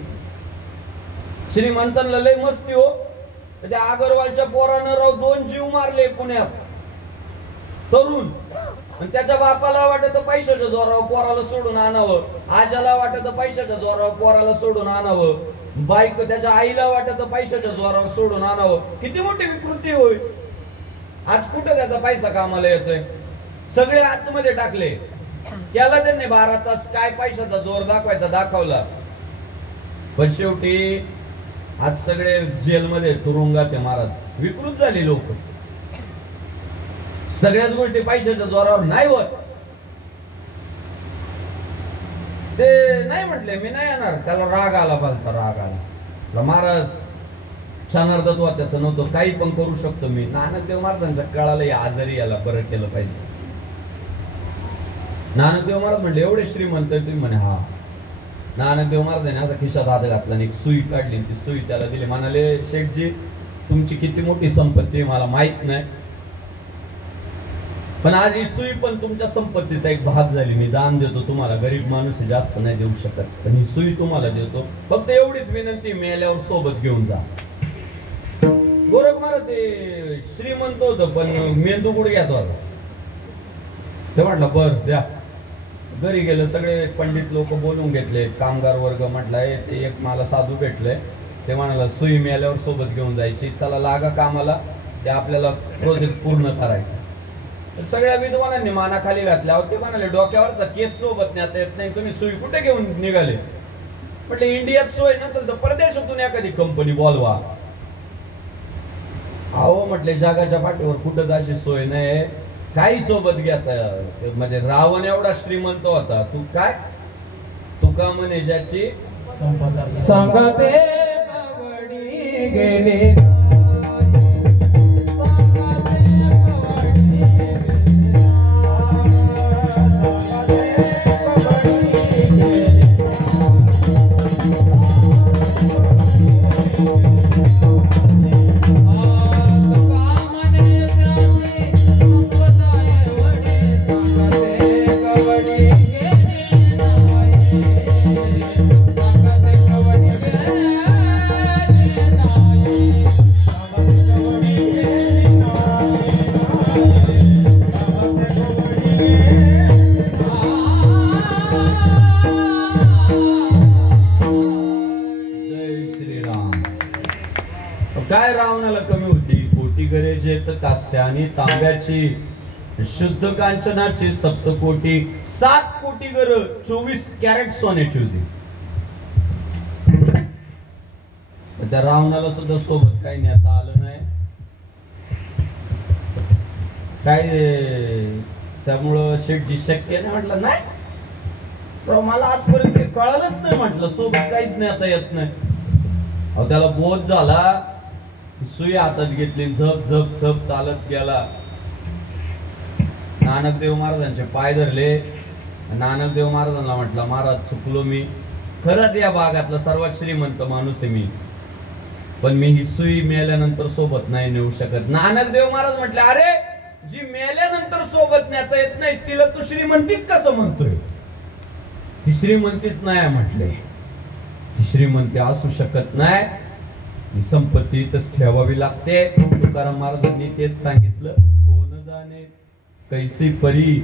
श्रीमंतांना लय मस्ती हो. त्या अगरवालच्या पोरानं राव 2 जीव मारले पुण्यात तरुण. आणि त्याच्या बापाला वाटत पैशाच्या जोरावर पोराला सोडून आणावं, आजाला वाटत पैशाच्या जोरावर पोराला सोडून आणावं, बायको त्याच्या आईला वाटत पैशाच्या जोरावर सोडून आणावं. किती मोठी विकृती होईल. आज कुठे त्याचा पैसा कामाला येतोय. सगळे आतमध्ये टाकले. त्याला त्यांनी 12 तास काय पैशाचा जोर दाखवायचा दाखवला. पण शेवटी आज सगळे जेलमध्ये तुरुंगात आहे. महाराज विकृत झाले लोक. सगळ्याच गोष्टी पैशाच्या जोरावर नाही होत. ते नाही म्हटले, मी नाही येणार. त्याला राग आला, बोलता राग आला. महाराज क्षणार्धात त्याचं नव्हतं, काही पण करू शकतो मी. नानकदेव महाराजांच्या कळाला आजारी याला बरं केलं पाहिजे. नानकदेव महाराज म्हटले, एवढे श्रीमंत तुम्ही म्हणे. हा. नानकदेव महाराजांनी आता खिशात हात घातला आणि एक सुई काढली, ती सुई त्याला दिली. म्हणाले, शेठजी तुमची किती मोठी संपत्ती मला माहित नाही, पण आज ही सुई पण तुमच्या संपत्तीचा एक भाग झाली. मी दान देतो तुम्हाला, गरीब माणूस जास्त नाही देऊ शकत, पण ही सुई तुम्हाला देतो. फक्त एवढीच विनंती, मेल्यावर सोबत घेऊन जा. गोरख महाराज ते श्रीमंत होतं, पण मेंदू गुडघ्यात होता. ते म्हटलं, बर द्या. घरी गेलं, सगळे पंडित लोक बोलून घेतले, कामगार वर्ग. म्हटलंय ते एक मला साधू भेटले, ते म्हणाला सुई मेल्यावर सोबत घेऊन जायची, चला लागा कामाला, ते आपल्याला प्रोजेक्ट पूर्ण करायचं. सगळ्या विद्वानांनी माना खाली घातल्यावर ते म्हणाले, डोक्यावरचा केस सोबत नेता येत नाही, तुम्ही सुई कुठे घेऊन निघाले. म्हटले, इंडियात सोय नसेल तर परदेशातून एखादी कंपनी बोलवा. अहो म्हटले, जगाच्या पाठीवर कुठं अशी सोय नाही, काही सोबत घेता. म्हणजे रावण एवढा श्रीमंत होता, तू काय तुका म्हणे ज्याची संगते कवडी गेले. काय रावणाला कमी होती. कोटी घरे जेत कास्य आणि तांब्याची, शुद्ध कांचनाची 7 कोटी, 7 कोटी घर 24 कॅरेट सोन्याची होती. त्या रावणाला सुद्धा सोबत काही नेता आलं नाही. काय त्यामुळं शेठजी शक्य नाही. म्हटलं नाही, मला आजपर्यंत कळालंच नाही. म्हटलं सोबत काहीच नेता येत नाही. अहो त्याला बोध झाला. सुई हातात घेतली, झप झप झप चालत गेला. नानकदेव महाराजांचे पाय धरले. नानकदेव महाराजांना म्हटलं, महाराज चुकलो मी, खरंच या भागातला सर्वात श्रीमंत माणूस आहे मी, पण मी ही सुई मेल्यानंतर सोबत नाही नेऊ शकत. नानकदेव महाराज म्हटले, अरे जी मेल्यानंतर सोबत नेता येत नाही तिला तू श्रीमंतीच कसं म्हणतोय. ती श्रीमंतीच नाही म्हटले. ती श्रीमंती असू शकत नाही, संपत्ती इथंच ठेवावी लागते. तुकाराम महाराजांनी तेच सांगितलं, कोण जाणे कैसी परी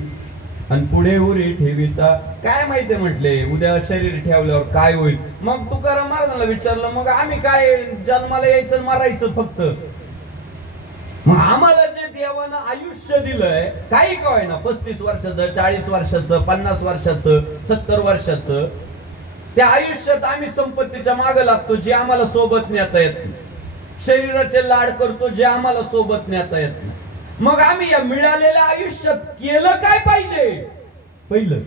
आणि पुढे उरी ठेविता काय माहिती. म्हटले उद्या शरीर ठेवल्यावर काय होईल. मग तुकाराम महाराजांना विचारलं, मग आम्ही काय जन्माला यायचं मारायचं फक्त. मग आम्हाला जे देवानं आयुष्य दिलंय, काही का होईना, 35 वर्षाचं, 40 वर्षाचं, 50 वर्षाचं, 70 वर्षाचं, त्या आयुष्यात आम्ही संपत्तीच्या मागे लागतो जे आम्हाला सोबत नेता येत नाही, शरीराचे लाड करतो जे आम्हाला सोबत नेता येत नाही. मग आम्ही या मिळालेल्या आयुष्यात केलं काय पाहिजे? पहिलं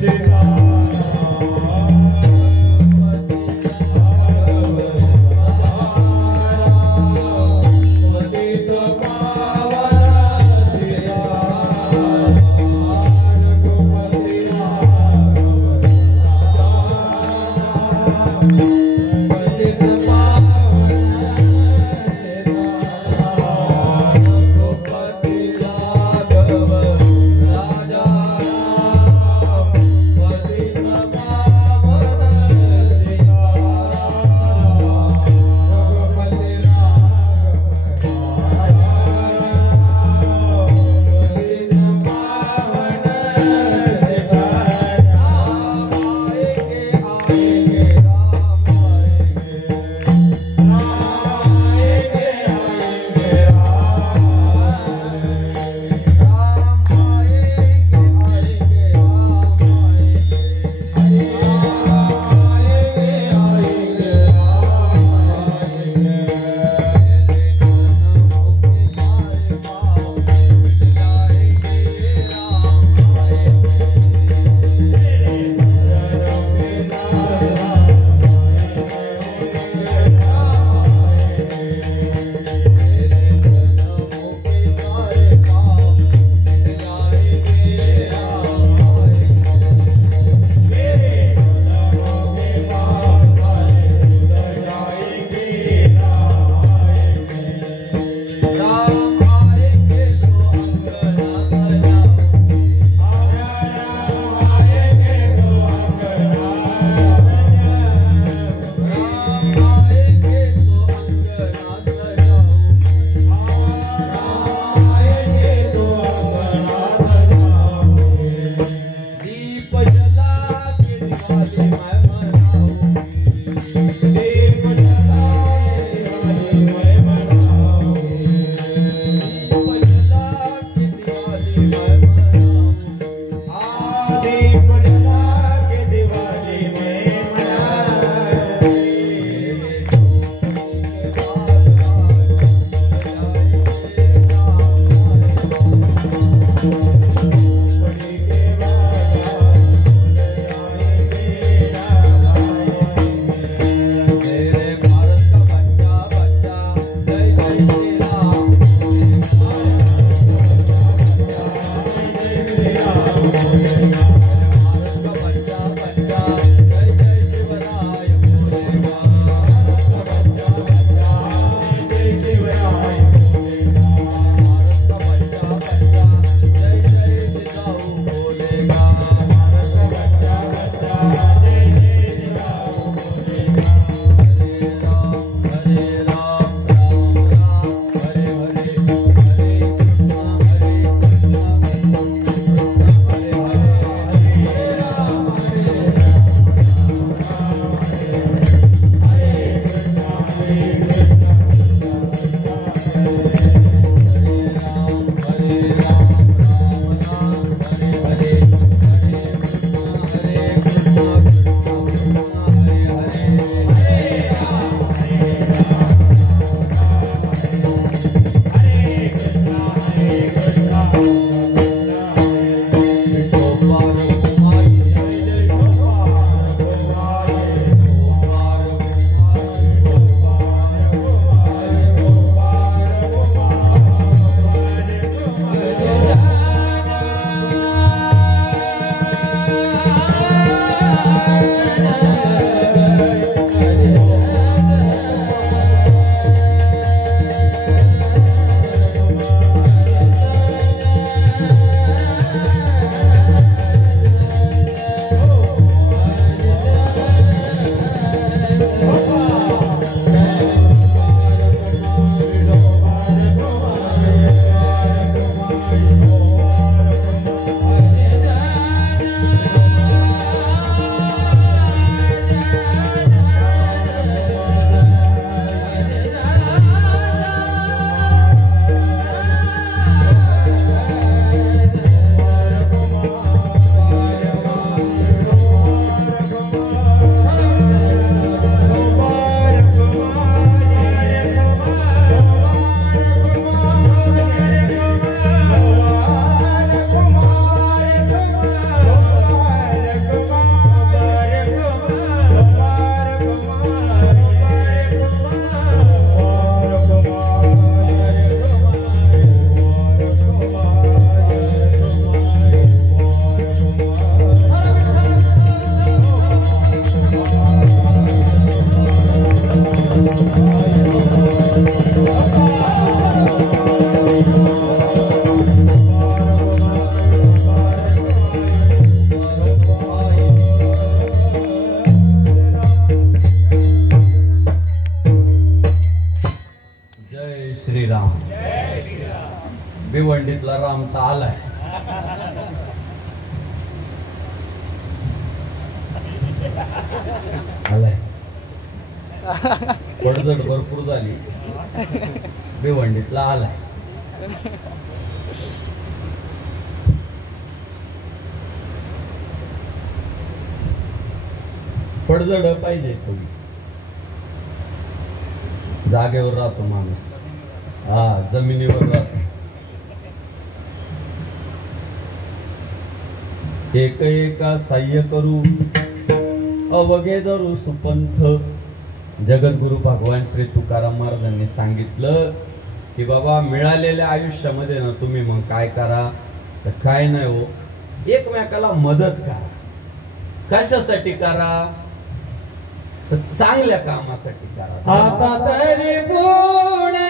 Jaya श्रीराम. भिवंडीतला राम तर आलाय. आलाय. पडझड भरपूर झाली. भिवंडीतला आलाय. पडझड पाहिजे थोडी. जागेवर राहतो माणूस. हा, जमिनीवर राहतो. एक एका साह्य करू अवघे धरू सुपंथ. जगद्गुरु भगवान श्री तुकाराम महाराजांनी सांगितलं की बाबा मिळालेल्या आयुष्यामध्ये ना तुम्ही मग काय करा तर काय नाही हो, एकमेकाला मदत करा. कशासाठी करा तर चांगल्या कामासाठी करा. आता तरी पुण्याचे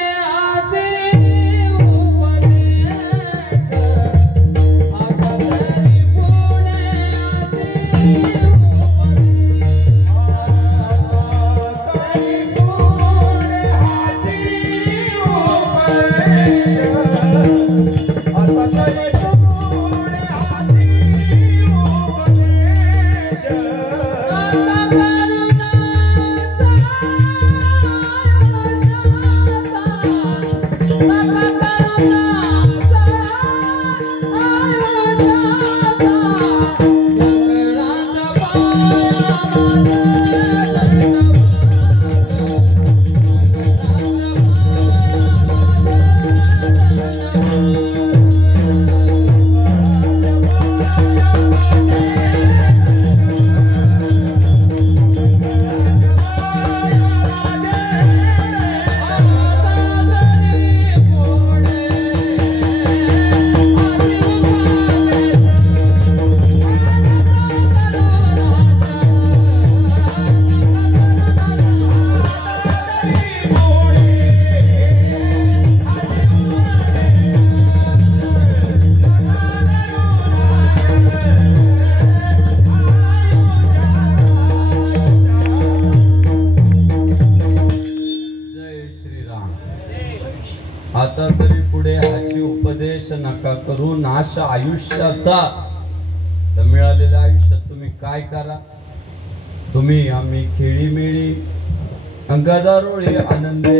आता तरी पुढे हाची उपदेश नका करू नाश आयुष्याचा. तर मिळालेल्या आयुष्यात तुम्ही काय करा. तुम्ही आम्ही खेळीमेळी गदारोळी आनंदे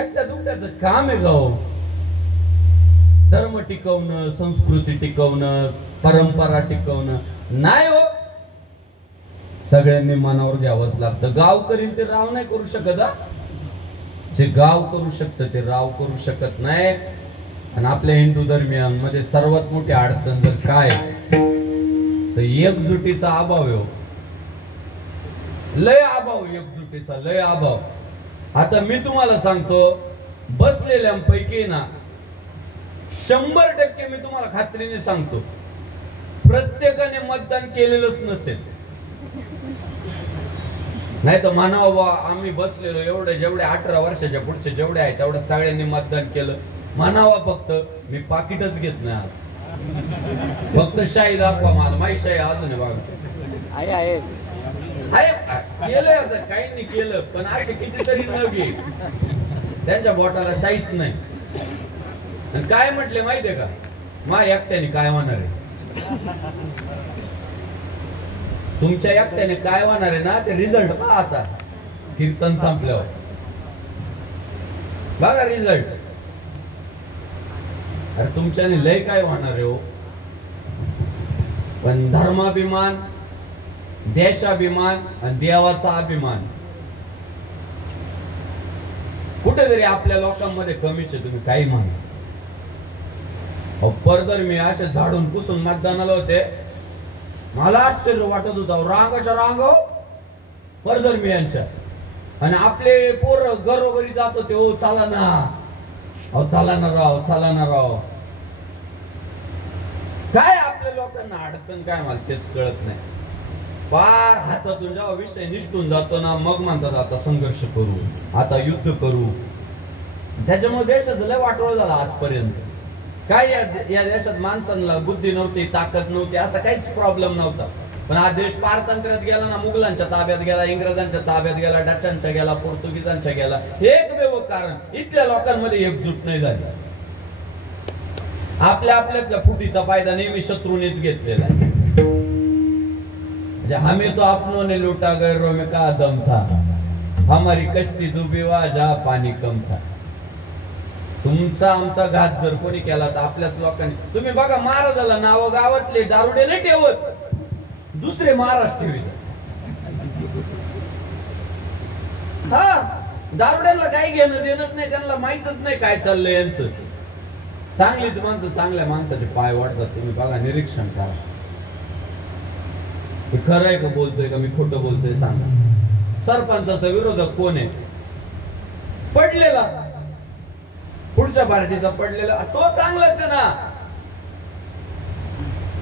एकट्या दुकट्याचं काम आहे गाव. धर्म टिकवणं, संस्कृती टिकवणं, परंपरा टिकवणं नाही हो. सगळ्यांनी मनावर घ्यावंच लागतं. गाव करीन ते राव नाही करू शकत. जे गाव करू शकतं ते राव करू शकत नाही. आणि आपल्या हिंदू धर्मियांमध्ये सर्वात मोठी अडचण जर काय तर एकजुटीचा अभाव आहे. लय अभाव, एकजुटीचा लय अभाव. आता मी तुम्हाला सांगतो, बसलेल्यांपैकी ना 100% मी तुम्हाला खात्रीने सांगतो प्रत्येकाने मतदान केलेलंच नसेल. नाही तर म्हणावं आम्ही बसलेलो एवढे जेवढे 18 वर्षाच्या पुढचे जेवढे आहेत तेवढ्या सगळ्यांनी मतदान केलं म्हणावा. फक्त मी पाकिटच घेत नाही आज. फक्त शाही दाखवा मला. माझी शाही अजून आहे केलंय. आता काही नाही केलं पण असे कितीतरी नवी त्यांच्या बोटाला शाहीच नाही. आणि काय म्हटले माहितीये का, मा एकट्याने काय होणार आहे. तुमच्या एकट्याने काय होणार आहे ना ते रिझल्ट पहा. आता कीर्तन संपल्यावर बघा रिझल्ट. अरे तुमच्याने लय काय होणार आहे हो. पण धर्माभिमान, देशाभिमान आणि देवाचा अभिमान कुठेतरी आपल्या लोकांमध्ये कमीच आहे. तुम्ही काही म्हणा. परदर मी असे झाडून पुसून मतदानाला होते. मला आश्चर्य वाटत होतं. रांगाच्या रांग परदर मी यांच्या. आणि आपले पोर घरोघरी जात होते. हो चला ना, अहो चला ना राव, चला ना राव. काय आपल्या लोकांना अडचण काय मला तेच कळत नाही. फार हातातून जेव्हा विषय निष्ठून जातो ना मग म्हणतात आता संघर्ष करू, आता युद्ध करू. त्याच्यामुळे देशाचं लय वाटोळ झाला आजपर्यंत. काय या देशात माणसांना बुद्धी नव्हती, ताकद नव्हती, असा काहीच प्रॉब्लेम नव्हता. पण हा देश पारतंत्र्यात गेला ना, मुघलांच्या ताब्यात गेला, इंग्रजांच्या ताब्यात गेला, डचांच्या गेला, पोर्तुगीजांच्या गेला. एकमेव कारण इथल्या लोकांमध्ये एकजूट नाही झाली. आपल्या आपल्यातल्या फुटीचा फायदा नेहमी शत्रूनेच घेतलेला आहे. हमें तो अपनों ने लूटा, गैरों में का दम था, हमारी कश्ती डुबी वा जहा पाणी कम था. तुमचा आमचा घात जर कोणी केला तर आपल्याच लोकांनी. तुम्ही बघा, महाराजाला नाव गावातले दारुडे नाही ठेवत, दुसरे महाराज ठेवित. हा, दारुड्यांना काही घेणं देणंच नाही, त्यांना माहितच नाही काय चाललंय यांचं. चांगलीच माणसं चांगल्या माणसाचे पाय वाढतात. तुम्ही बघा, निरीक्षण करा. हे खरं आहे का बोलतोय का मी खोटं बोलतोय सांगा. सरपंचाचा विरोधक कोण आहे? पडलेला, पुढच्या पार्टीचा पडलेला, तो चांगलाच आहे ना,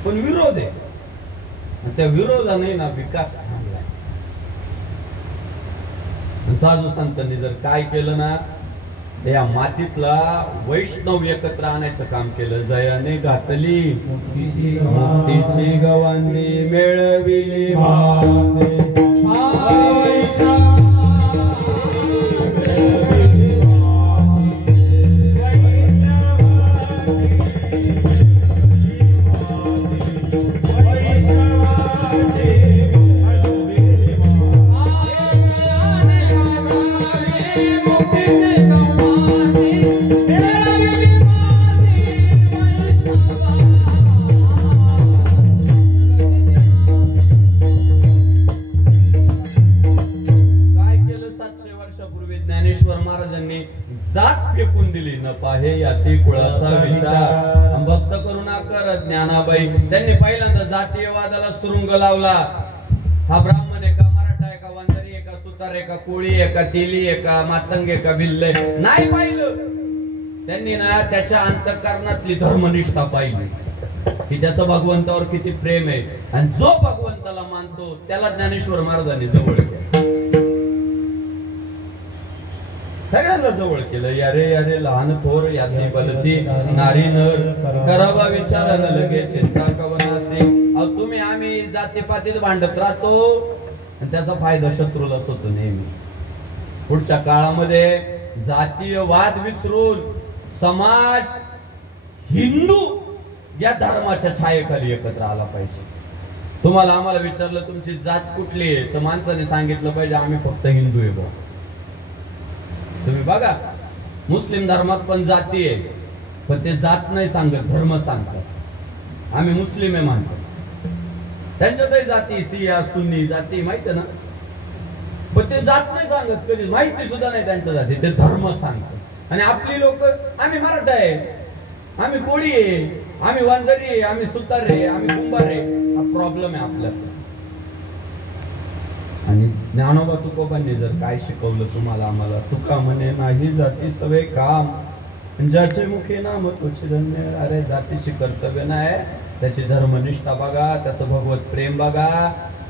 पण विरोध आहे. त्या विरोधाने ना विकास थांबलाय. साधू संतांनी जर काय केलं ना, या मातीतला वैष्णव एकत्र आणायचं काम केलं. जयाने घातली मुक्तीची गवांनी, मिळविली भाने. जात फेकून दिली, न पाहे याती कुळाचा विचार. भक्त करुणा कर ज्ञानाबाई, त्यांनी पहिल्यांदा जातीयवादाला सुरुंग लावला. हा ब्राह्मण आहे का, मराठा आहे का, वांजरी आहे का, सुतार आहे का, कोळी आहे का, तेली आहे का, मातंग आहे का, भिल्ल नाही पाहिलं. त्यांनी ना त्याच्या अंतःकरणातली धर्मनिष्ठा पाहिली की त्याचं भगवंतावर किती प्रेम आहे. आणि जो भगवंताला मानतो त्याला ज्ञानेश्वर महाराजांनी जवळ केलं, सगळ्यांना जवळ केलं. यारे यारे लहान थोर यादी बलती, नारी नर करावा विचार न लगे चिंता कवनासी. तुम्ही आम्ही जातीपातीत भांडत राहतो आणि त्याचा फायदा शत्रूलाच होतो नेहमी. पुढच्या काळामध्ये जातीय वाद विसरून समाज हिंदू या धर्माच्या छायेखाली एकत्र आला पाहिजे. तुम्हाला आम्हाला विचारलं तुमची जात कुठली आहे, तर माणसाने सांगितलं पाहिजे आम्ही फक्त हिंदू आहे बा. तुम्ही बघा, मुस्लिम धर्मात पण जाती आहे, पण ते जात नाही सांगत, धर्म सांगतात. आम्ही मुस्लिम आहे मानतो, त्यांच्यातही जाती सिया सुन्नी जाती माहिती ना, पण ते जात नाही सांगत, कधी माहिती सुद्धा नाही त्यांच्या जाती, ते धर्म सांगतात. आणि आपली लोक आम्ही मराठा आहे, आम्ही कोळी आहे, आम्ही वांजरी आहे, आम्ही सुतार आहे, आम्ही कुंभार आहे. हा प्रॉब्लेम आहे आपल्याला. आणि ज्ञानोबा तुकोबांनी जर काय शिकवलं तुम्हाला आम्हाला, तुका म्हणे नाही जाती सवे काम, ज्याचे मुखे नाम तुझे धन्य. अरे जातीशी कर्तव्य नाही, त्याची धर्मनिष्ठा बघा, त्याचं भगवत प्रेम बघा,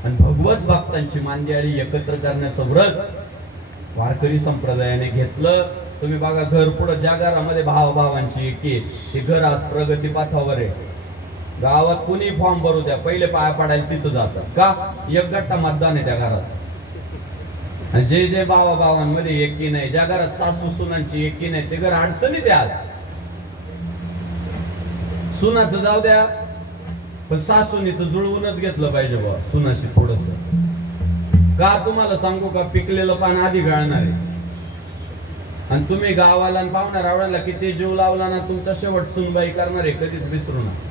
आणि भगवत भक्तांची मांदियाळी एकत्र करण्याचं व्रत वारकरी संप्रदायाने घेतलं. तुम्ही बघा, घर पुढं ज्या घरामध्ये भावाभावांची एकी, ते घर आज प्रगती पथावर आहे. गावात कुणी फॉर्म भरू द्या, पहिले पाया पडायला तिथं जातात का, एक गट्टा मतदान आहे त्या घरात. आणि जे जे भावाभावांमध्ये एकी नाही, ज्या घरात सासू सुनांची एकी नाही, ते घर अडचणीत आहे. सुनाचं जाऊ द्या, पण सासूनी तर जुळवूनच घेतलं पाहिजे बा सुनाशी थोडस. का तुम्हाला सांगू का, पिकलेलं पान आधी गाळणार आहे. आणि तुम्ही गावाला पाहुण्या रावळ्याला किती जीव लावला ना, तुमचा शेवट सुनबाई करणार आहे, कधीच विसरू नका.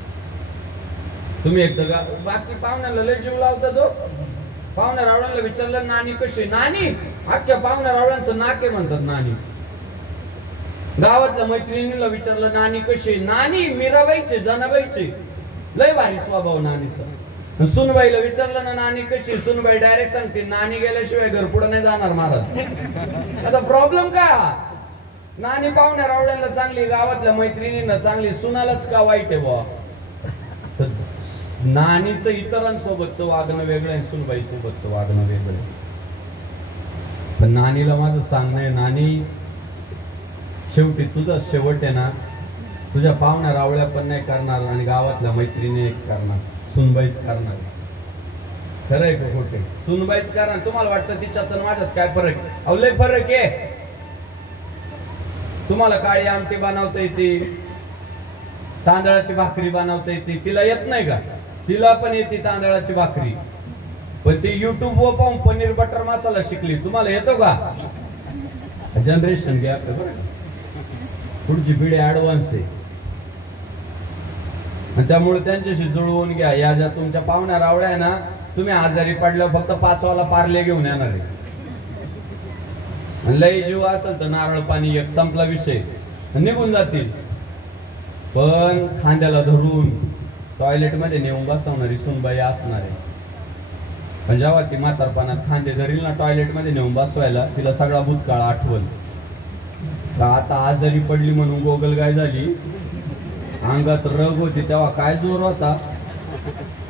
तुम्ही एकदा बाकी पाहुण्याला लय जीव लावता, तो पाहुण्या रावळ्याला विचारलं नानी कशी, नानी अख्ख्या पाहुण्या रावळ्यांचं नाके म्हणतात नानी. गावातल्या मैत्रिणीला विचारलं नानी कशी, नानी मीराबाईचे जनाबाईचे, लय भारी स्वभाव नानीचा. सुनबाईला विचारलं ना नानी कशी, सुनबाई डायरेक्ट सांगते नानी गेल्याशिवाय घर पुढे नाही जाणार महाराज. आता प्रॉब्लेम का, नानी पाहुण्या रावळ्यांना चांगली, गावातल्या मैत्रिणींना चांगली, सुनालाच का वाईट आहे बुवा. नानीचं इतरांसोबतचं वागणं वेगळं आहे, सुनबाई सोबतचं वागणं वेगळं आहे. पण नानीला माझं सांगणं आहे, नानी शेवटी तुझा शेवट आहे ना, तुझ्या पाहुण्या रावळ्या पण नाही करणार आणि गावातल्या मैत्रिणी एक करणार, सुनबाईच करणार. खरंय का खोटे? सुनबाईच कारण तुम्हाला वाटतं तिच्यात आणि माझ्यात काय फरक आहे? अहो लय फरक आहे. तुम्हाला काळी आमटी बनवता येते, तांदळाची भाकरी बनवता येते, तिला येत नाही का? तिला पण येते तांदळाची भाकरी, पण ती युट्यूब वर पाहून पनीर बटर मसाला शिकली. तुम्हाला येतो का? जनरेशन गॅप आहे बरं. पुढची पिढी ऍडव्हान्स आहे आणि त्यामुळे त्यांच्याशी जुळवून घ्या. या ज्या तुमच्या पाहुण्या रावड्या आहे ना, तुम्ही आजारी पडल्यावर फक्त 5 वाला पार्ले घेऊन येणार आहे. लय जीव असेल तर नारळ पाणी एक, संपला विषय, निघून जातील. पण खांद्याला धरून टॉयलेट मध्ये नेऊन बसवणारी सुनबाई असणार आहे. पण जेव्हा ती म्हातारपणात खांदे धरील ना टॉयलेट मध्ये नेऊन बसवायला, तिला सगळा भूतकाळ आठवल. आता आजारी पडली म्हणून गोगलगाय झाली, अंगात रग होती तेव्हा काय जोर होता,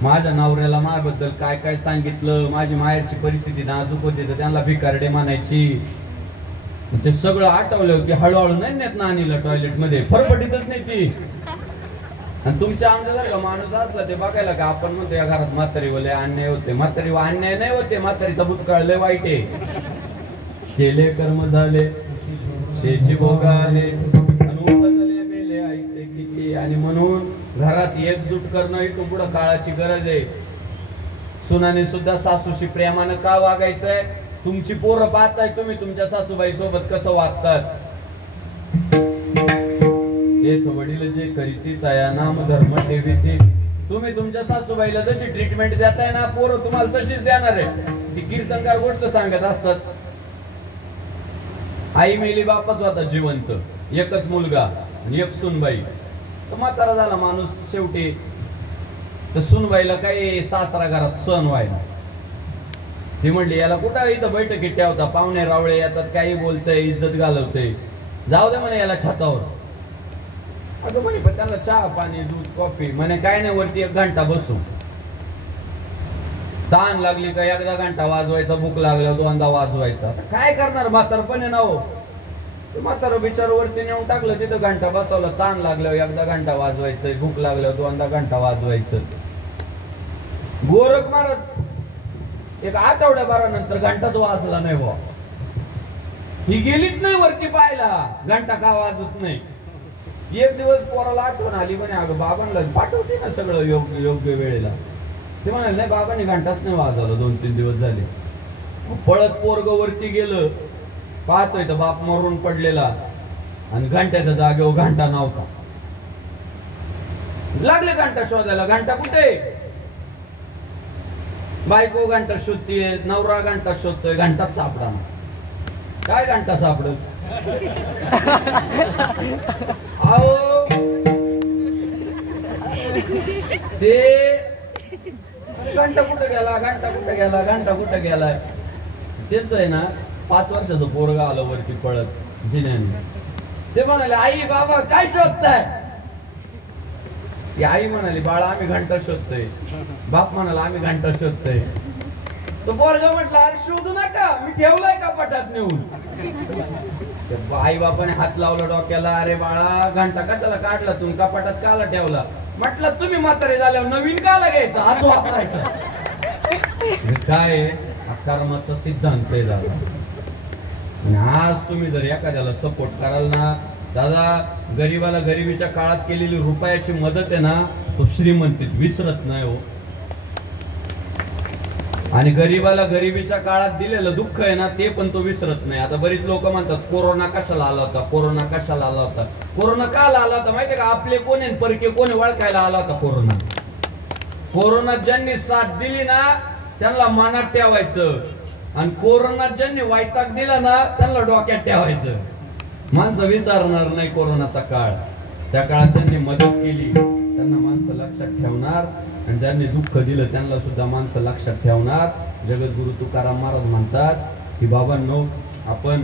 माझ्या नवऱ्याला माझ्याबद्दल काय काय सांगितलं, माझी माहेरची परिस्थिती नाजूक होती तर त्यांना भिकारडे म्हणायची. ते सगळं आठवलं की हळूहळू नाही नेत नानीला टॉयलेट मध्ये, फरफटीतच नाही ती. आणि तुमच्या आमच्या जर का माणूस असला ते बघायला का आपण म्हणतो या घरात म्हातारी वले अन्याय होते. म्हातारी अन्याय नाही होते, म्हातारीचा भूतकाळ लय वाईट आहे. केले कर्म झाले शेची भोगाले मेले ऐसे किती. आणि म्हणून घरात एकजूट करणं ही पुढं काळाची गरज आहे. सुनाने सुद्धा सासूशी प्रेमानं का वागायचंय? तुमची पोरं पाहताय तुम्ही तुमच्या सासूबाई सोबत कसं वागतात. वडील जे करीती तया नाम धर्म ठेवीती. तुम्ही तुमच्या सासूबाईला जशी ट्रीटमेंट देताय ना, पोरं तुम्हाला तशीच देणार आहे. ती कीर्तनकार गोष्ट सांगत असतात. आई मेली, बापच होता जिवंत, एकच मुलगा आणि एक सुनबाई. तर म्हातारा झाला माणूस शेवटी. तर सुनबाईला काही सासरा घरात सण व्हायला. ती म्हणली याला कुठं इथं बैठकीत ठेवता, पाहुणे रावळे येतात, काही बोलतय, इज्जत घालवतय, जाऊ दे म्हणे याला छतावर. अगं म्हणे पण त्याला चहा पाणी दूध कॉफी म्हणे काय नाही, वरती 1 घंटा बसू. ताण लागली का 1 घंटा वाजवायचा, भूक लागल्या 2दा वाजवायचा. काय करणार म्हातारपणे ना हो. म्हातार बिचार वरती नेऊन टाकलं, तिथं घंटा बसवलं. ताण लागल्यावर 1 घंटा वाजवायचं, भूक लागल्यावर 2दा घंटा वाजवायचं. गोरख महाराज 1 आठवड्याभरानंतर घंटाच वाजला नाही बुवा. ही गेलीच नाही वरती पाहायला घंटा का वाजत नाही. एक दिवस पोराला आठवण आली, म्हणे अगं बाबांना पाठवते ना सगळं योग्य वेळेला. ते म्हणाले नाही बाबांनी घंटाच नाही वाजवलं, 2-3 दिवस झाले. पळत पोरग वरती गेलं, पाहतोय तर बाप मरून पडलेला आणि घंट्याच्या जागेवर घंटा नव्हता. लागले घंटा शोधायला, घंटा कुठे? बायको घंटा शोधतीये, नवरा घंटा शोधतोय, घंटाच सापडा. काय घंटा सापडत? अहो ते घंटा कुठे गेला, घंटा कुठे गेला, घंटा कुठे गेलाय. तेच आहे ना 5 वर्षाचं पोरगा आलं वरती पळत जिन्याने. ते म्हणाले आई बाबा काय शोधताय? ती आई म्हणाली बाळा आम्ही घंटा शोधतोय. बाप म्हणाला आम्ही घंटा शोधतोय. तो पोरगा म्हटला अरे शोधू नका, मी ठेवलाय कपाटात नेऊन. आई बापाने हात लावला डोक्याला, अरे बाळा घंटा कशाला काढला तुम्ही, कपाटात काला ठेवला? म्हटलं तुम्ही म्हातारे झाल्यावर नवीन काला घ्यायचा, आज वापरायचा. काय कर्माचा सिद्धांत झाला. आणि आज तुम्ही जर एखाद्याला सपोर्ट कराल ना, दादा गरीबाला गरिबीच्या काळात केलेली रुपयाची मदत आहे ना, तो श्रीमंतीत विसरत नाही हो. आणि गरीबाला गरिबीच्या काळात दिलेलं दुःख आहे ना, ते पण तो विसरत नाही. आता बरीच लोक म्हणतात कोरोना कशाला आला होता, कोरोना कशाला आला होता. कोरोना का आला होता माहितीये का? आपले कोण आहे परके कोण ओळखायला आला होता कोरोना. कोरोना ज्यांनी साथ दिली ना त्यांना मनात ठेवायचं, आणि कोरोना ज्यांनी वैताग दिला ना त्यांना डोक्यात ठेवायचं. माणसं विसरणार नाही कोरोनाचा काळ. त्या काळात त्यांनी मदत केली त्यांना माणसं लक्षात ठेवणार, आणि ज्यांनी दुःख दिलं त्यांना सुद्धा माणसं लक्षात ठेवणार. जगद्गुरु तुकाराम महाराज म्हणतात की बाबांनो आपण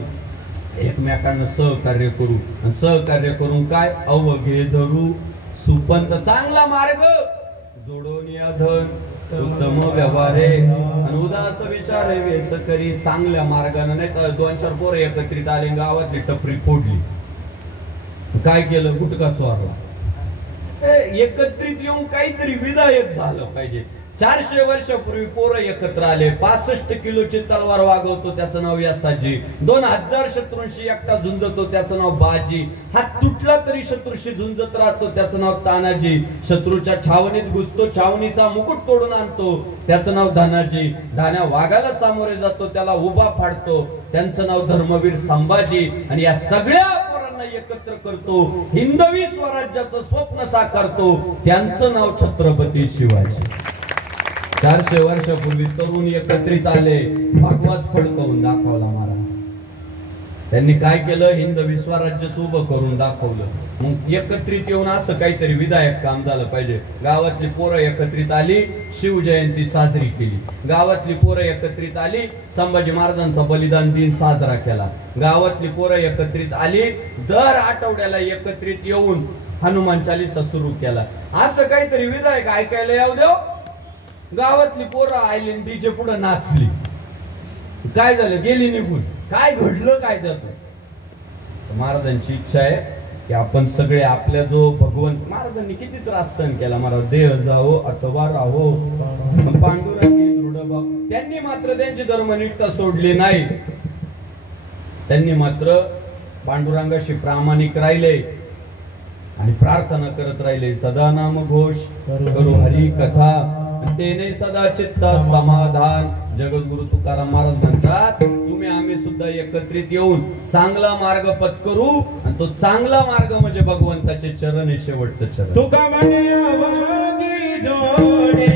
एकमेकांना सहकार्य करू, आणि सहकार्य करून काय अवघे धरू सुपंत चांगला मार्ग जोडून या धन उत्तम व्यवहारे आणि उदास विचारे वेच करी. चांगल्या मार्गाने नाही तर 2-4 पोरं एकत्रित आले, गावातली टपरी फोडली, काय केलं? गुटखा चोरला. एकत्रित येऊन काहीतरी विधायक झालं पाहिजे. 400 वर्षापूर्वी पोरं एकत्र आले. 65 किलोची तलवार वागवतो त्याचं नाव यासाजी. 2000 शत्रूंशी एकटा झुंजतो त्याचं नाव बाजी. हात तुटला तरी शत्रूशी झुंजत राहतो त्याचं नाव तानाजी. शत्रूच्या छावणीत घुसतो, छावणीचा मुकुट तोडून आणतो त्याचं नाव धानाजी. धान्या वाघाला सामोरे जातो त्याला उभा फाडतो त्यांचं नाव धर्मवीर संभाजी. आणि या सगळ्या पोरांना एकत्र करतो, हिंदवी स्वराज्याचं स्वप्न साकारतो त्यांचं नाव छत्रपती शिवाजी. 400 वर्षापूर्वी तरुण एकत्रित आले, भगवाच फडकवून दाखवला महाराज. त्यांनी काय केलं, हिंदवी स्वराज्याचं उभं करून दाखवलं. मग एकत्रित येऊन असं काहीतरी विधायक काम झालं पाहिजे. गावातली पोरं एकत्रित आली, शिवजयंती साजरी केली. गावातली पोरं एकत्रित आली, संभाजी महाराजांचा बलिदान दिन साजरा केला. गावातली पोरं एकत्रित आली, दर आठवड्याला एकत्रित येऊन हनुमान चालीसा सुरू केला. असं काहीतरी विधायक ऐकायला येऊ देव. गावातली पोरं आली, डीजे पुढे नाचली. काय झालं, गेली निघून. काय घडलं काय त्यात. महाराजांची इच्छा आहे की आपण सगळे आपल्या जो भगवंत, महाराजांनी किती त्रास सहन केला महाराज. देह जावो अथवा राहो पांडुरंगी दृढभाव. त्यांनी मात्र त्यांची धर्मनिष्ठा सोडली नाही. त्यांनी मात्र पांडुरंगाशी प्रामाणिक राहिले आणि प्रार्थना करत राहिले. सदा नाम घोष करू हरी कथा तेने सदा चित्त समाधान. जगद्गुरु तुकाराम महाराज म्हणतात, तुम्ही आम्ही सुद्धा एकत्रित येऊन चांगला मार्ग पत्करू. आणि तो चांगला मार्ग म्हणजे भगवंताचे चरण हे शेवटचं चरण. तुका म्हणे अवघी जोडे,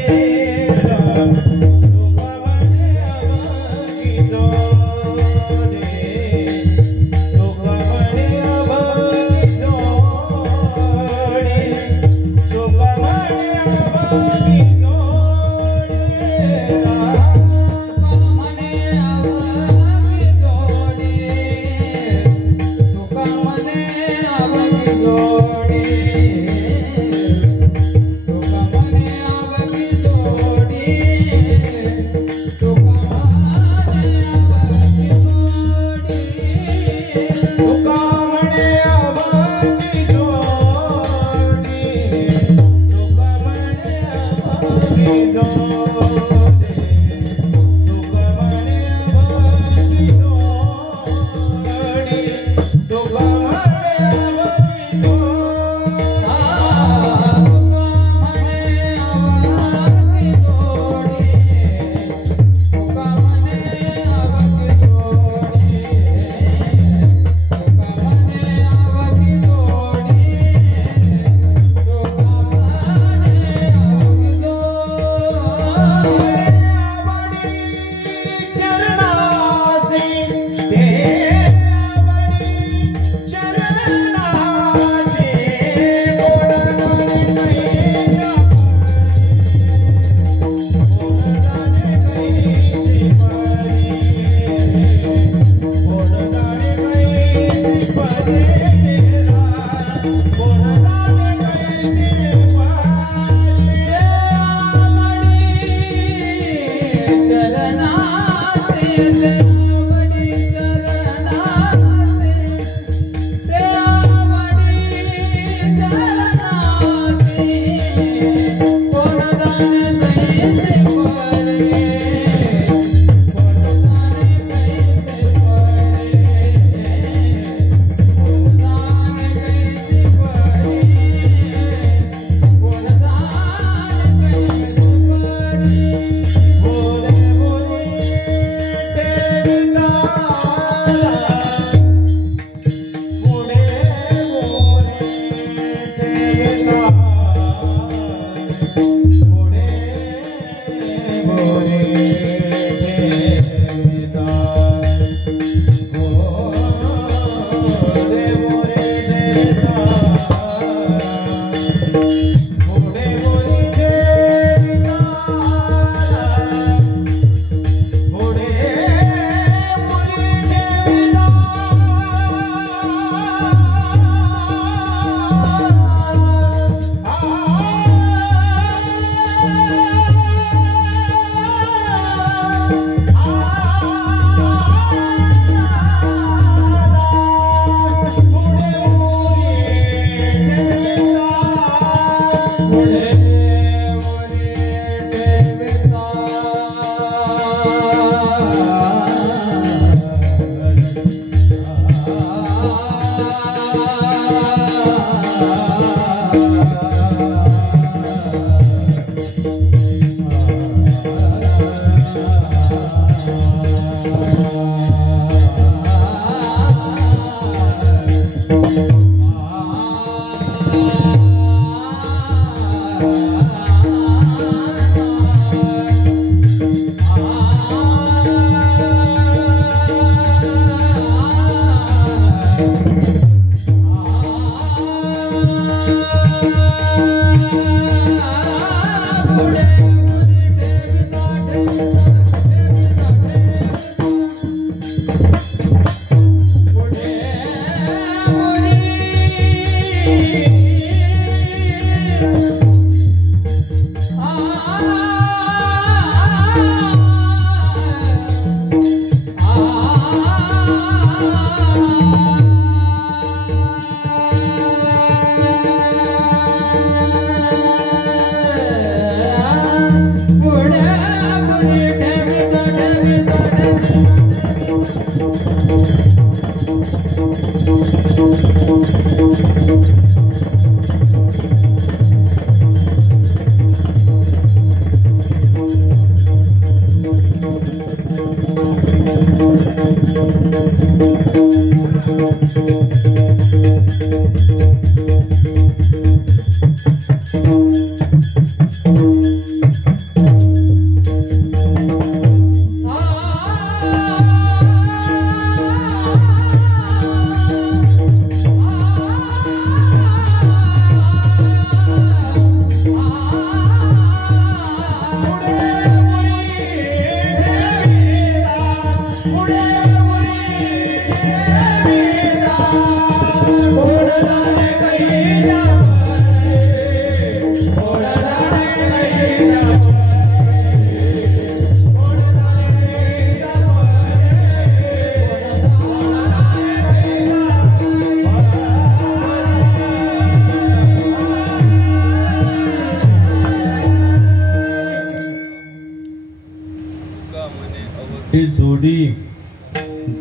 ती जोडी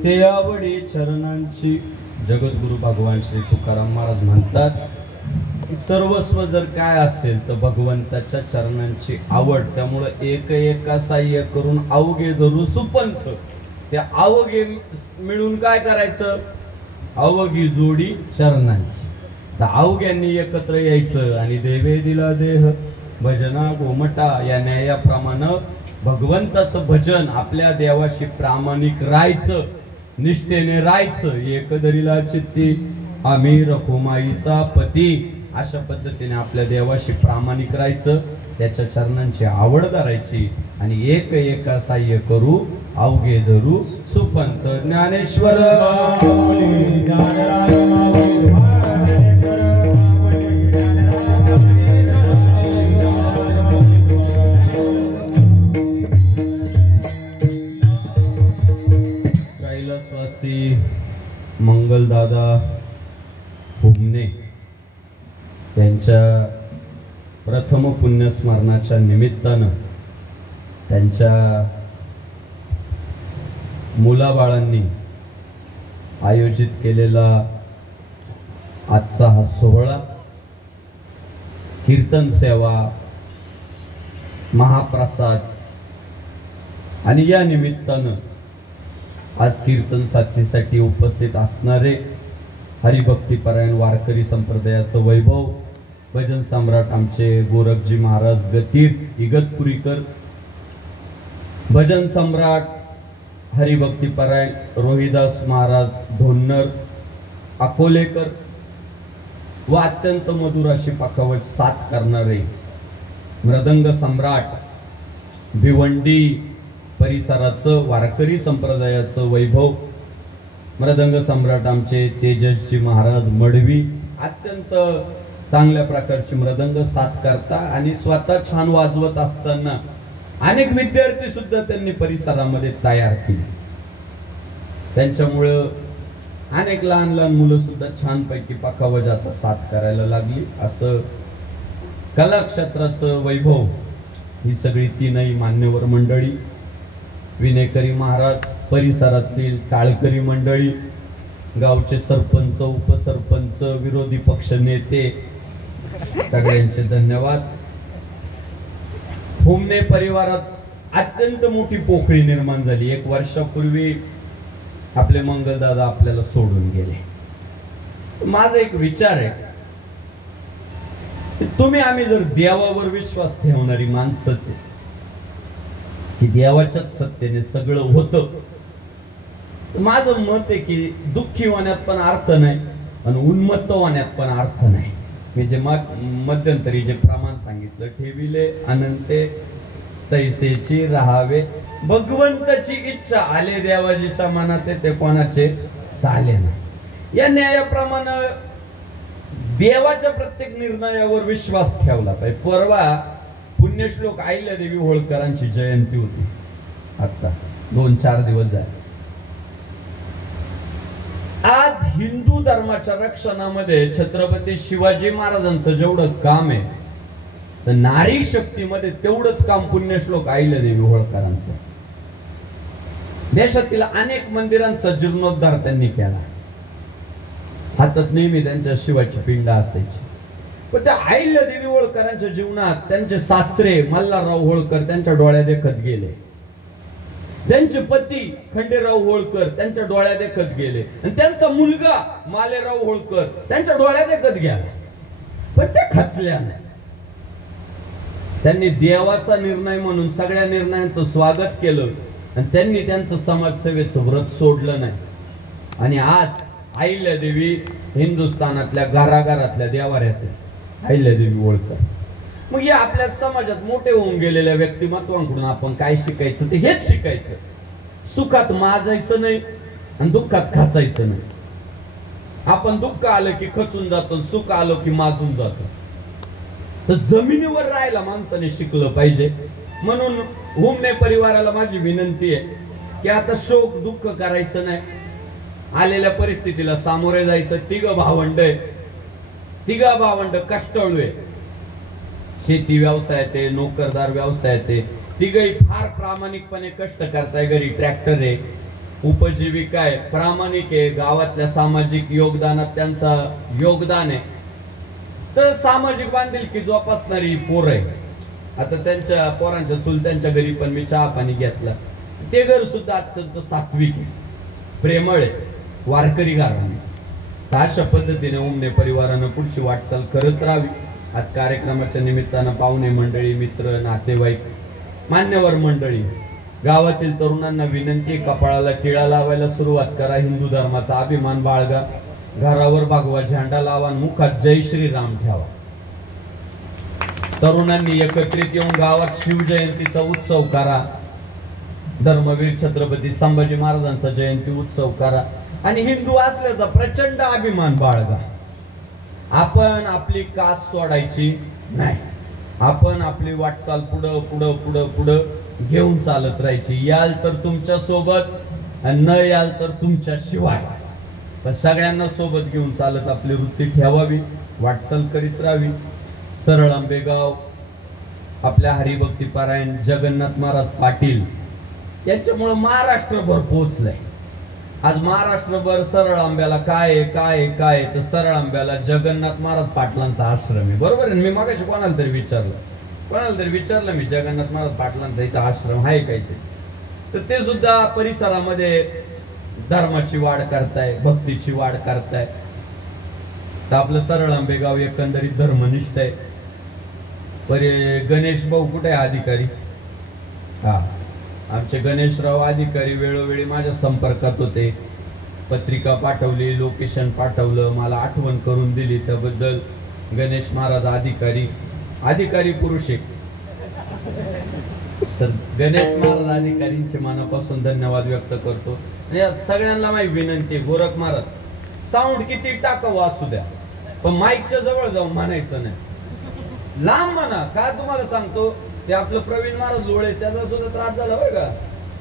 ते आवडी चरणांची. जगद्गुरु भगवान श्री तुकाराम महाराज म्हणतात सर्वस्व जर काय असेल तर भगवंताच्या चरणांची आवड. त्यामुळे एक एका साह्य करून अवघे धरू सुपंथ. त्या अवघे मिळून काय करायचं? अवघी जोडी चरणांची. तर अवघ्यांनी एकत्र यायचं आणि देवे दिला देह भजना गोमटा या न्यायाप्रमाणे भगवंताचं भजन, आपल्या देवाशी प्रामाणिक राहायचं, निष्ठेने राहायचं. एकदरीला चित्ती आम्ही रखुमाईचा पती. अशा पद्धतीने आपल्या देवाशी प्रामाणिक राहायचं, त्याच्या चरणांची आवड धरायची आणि एक एका साह्य करू अवघे धरू सुपंथ. ज्ञानेश्वर कैलासवासी मंगलदादा भुमने त्यांच्या प्रथम पुण्यस्मरणाच्या निमित्तानं त्यांच्या मुलाबाळांनी आयोजित केलेला आजचा हा सोहळा, कीर्तन सेवा, महाप्रसाद आणि या निमित्तानं आज कीर्तन साथीसाठी उपस्थित असणारे हरिभक्तीपरायण वारकरी संप्रदायाचं वैभव, भजन सम्राट आमचे गोरखजी महाराज गतीर इगतपुरीकर, भजन सम्राट हरिभक्तीपरायण रोहिदास महाराज धोन्नर अकोलेकर व अत्यंत मधुर अशी पाखावट साथ करणारे मृदंग सम्राट भिवंडी परिसराचं वारकरी संप्रदायाचं वैभव, मृदंग सम्राट आमचे तेजसजी महाराज मडवी अत्यंत चांगल्या प्रकारची मृदंग साथ करता आणि स्वतः छान वाजवत असताना अनेक विद्यार्थी सुद्धा त्यांनी परिसरामध्ये तयार केले. त्यांच्यामुळं अनेक लहान लहान मुलं सुद्धा छानपैकी पाखावज आता साथ करायला लागली. असं कला क्षेत्राचं वैभव ही सगळी तीनही मान्यवर मंडळी, विनेकरी महाराज, परिसरातील टाळकरी मंडळी, गावचे सरपंच, उपसरपंच, विरोधी पक्ष नेते, सगळ्यांचे धन्यवाद. भुमने परिवारात अत्यंत मोठी पोकळी निर्माण झाली. 1 वर्षापूर्वी आपले मंगलदादा आपल्याला सोडून गेले. माझा एक विचार आहे, तुम्ही आम्ही जर देवावर विश्वास ठेवणारी माणसंच आहे, की देवाच्याच सत्तेने सगळं होतं, माझं मत आहे की दुःखी होण्यात पण अर्थ नाही आणि उन्मत्त होण्यात पण अर्थ नाही. मी जे मध्यंतरी जे प्रमाण सांगितलं, ठेविले अनंते तैसेची राहावे, भगवंताची इच्छा आले देवाजीच्या मनात ते कोणाचे चाले ना. या न्यायाप्रमाणे देवाच्या प्रत्येक निर्णयावर विश्वास ठेवला पाहिजे. परवा पुण्यश्लोक अहिल्यादेवी होळकरांची जयंती होती, आता 2-4 दिवस झाले. आज हिंदू धर्माच्या रक्षणामध्ये छत्रपती शिवाजी महाराजांचं जेवढं काम आहे, तर नारी शक्तीमध्ये तेवढंच काम पुण्यश्लोक अहिल्यादेवी होळकरांचं. देशातील अनेक मंदिरांचा जीर्णोद्धार त्यांनी केला. हातात नेहमी त्यांच्या शिवाची पिंड असायची. पण त्या अहिल्यादेवी होळकरांच्या जीवनात त्यांचे सासरे मल्हारराव होळकर त्यांच्या डोळ्या देखत गेले, त्यांचे पती खंडेराव होळकर त्यांच्या डोळ्या देखत गेले, आणि त्यांचा मुलगा मालेराव होळकर त्यांच्या डोळ्या देखत गेला. पण त्या खचल्या नाही. त्यांनी देवाचा निर्णय म्हणून सगळ्या निर्णयांचं स्वागत केलं आणि त्यांनी त्यांचं समाजसेवेचं व्रत सोडलं नाही. आणि आज अहिल्यादेवी हिंदुस्थानातल्या घराघरातल्या देवाऱ्यात अहिल्यादेवी होळकर. मग या आपल्या समाजात मोठे होऊन गेलेल्या व्यक्तिमत्वांकडून आपण काय शिकायचं, ते हेच शिकायचं. सुखात माजायचं नाही आणि दुःखात खाचायचं नाही. आपण दुःख आलं की खचून जातो, सुख आलं की माजून जातो. तर जमिनीवर राहायला माणसाने शिकलं पाहिजे. म्हणून हुमने परिवाराला माझी विनंती आहे की आता शोक दुःख करायचं नाही, आलेल्या परिस्थितीला सामोरे जायचं. तिघ भावंड कष्टाळू आहे, शेती व्यवसायात आहे, नोकरदार व्यवसायात आहे. तिघही फार प्रामाणिकपणे कष्ट करताय. घरी ट्रॅक्टर आहे, उपजीविका आहे, प्रामाणिक आहे, गावातल्या सामाजिक योगदानात त्यांचा योगदान आहे. तर सामाजिक बांधिलकी जोपासणारी पोर आहे. आता त्यांच्या पोरांच्या चुलत्यांच्या घरी पण मी चहा पाणी घेतला. ते घर सुद्धा अत्यंत सात्विक आहे, प्रेमळ आहे, वारकरी घराणे. अशा पद्धतीने उमने परिवारानं पुढची वाटचाल करत राहावी. आज कार्यक्रमाच्या निमित्तानं पाहुणे मंडळी, मित्र, नातेवाईक, मान्यवर मंडळी, गावातील तरुणांना विनंती, कपाळाला टिळा लावायला सुरुवात करा, हिंदू धर्माचा अभिमान बाळगा, घरावर भगवा झेंडा लावा, मुखात जय श्रीराम ठेवा. तरुणांनी एकत्रित येऊन गावात शिवजयंतीचा उत्सव करा, धर्मवीर छत्रपती संभाजी महाराजांचा जयंती उत्सव करा आणि हिंदू असल्याचा प्रचंड अभिमान बाळगा. आपण आपली कास सोडायची नाही. आपण आपली वाटचाल पुढं पुढं पुढं पुढं घेऊन चालत राहायची. याल तर तुमच्या सोबत आणि न याल तर तुमच्या शिवाय, पण सगळ्यांना सोबत घेऊन चालत आपली वृत्ती ठेवावी, वाटचाल करीत राहावी. सरळ आंबेगाव आपल्या हरिभक्ती पारायण जगन्नाथ महाराज पाटील यांच्यामुळे महाराष्ट्रभर पोहोचलंय. आज महाराष्ट्रभर सरळ आंब्याला काय काय तर सरळ आंब्याला जगन्नाथ महाराज पाटलांचा आश्रम आहे. बरोबर आहे. मी मागाशी कोणाला तरी विचारलं मी, जगन्नाथ महाराज पाटलांचा इथं आश्रम आहे काहीतरी. तर ते सुद्धा परिसरामध्ये धर्माची वाढ करताय, भक्तीची वाढ करताय. तर आपलं सरळ आंबेगाव एकंदरीत धर्मनिष्ठ आहे. परे गणेश भाऊ कुठे आहे अधिकारी? हा, आमचे गणेशराव अधिकारी वेळोवेळी माझ्या संपर्कात होते. पत्रिका पाठवली, लोकेशन पाठवलं, मला आठवण करून दिली. त्याबद्दल गणेश महाराज अधिकारी पुरुष एक. तर गणेश महाराज अधिकारींचे मनापासून धन्यवाद व्यक्त करतो. सगळ्यांना माझी विनंती, गोरख महाराज साऊंड किती टाकावं असू द्या, पण माईकच्या जवळ जाऊन म्हणायचं नाही, लांब म्हणा. का तुम्हाला सांगतो, ते आपलं प्रवीण महाराज लोळे, त्याचा सुद्धा त्रास झाला बरं का,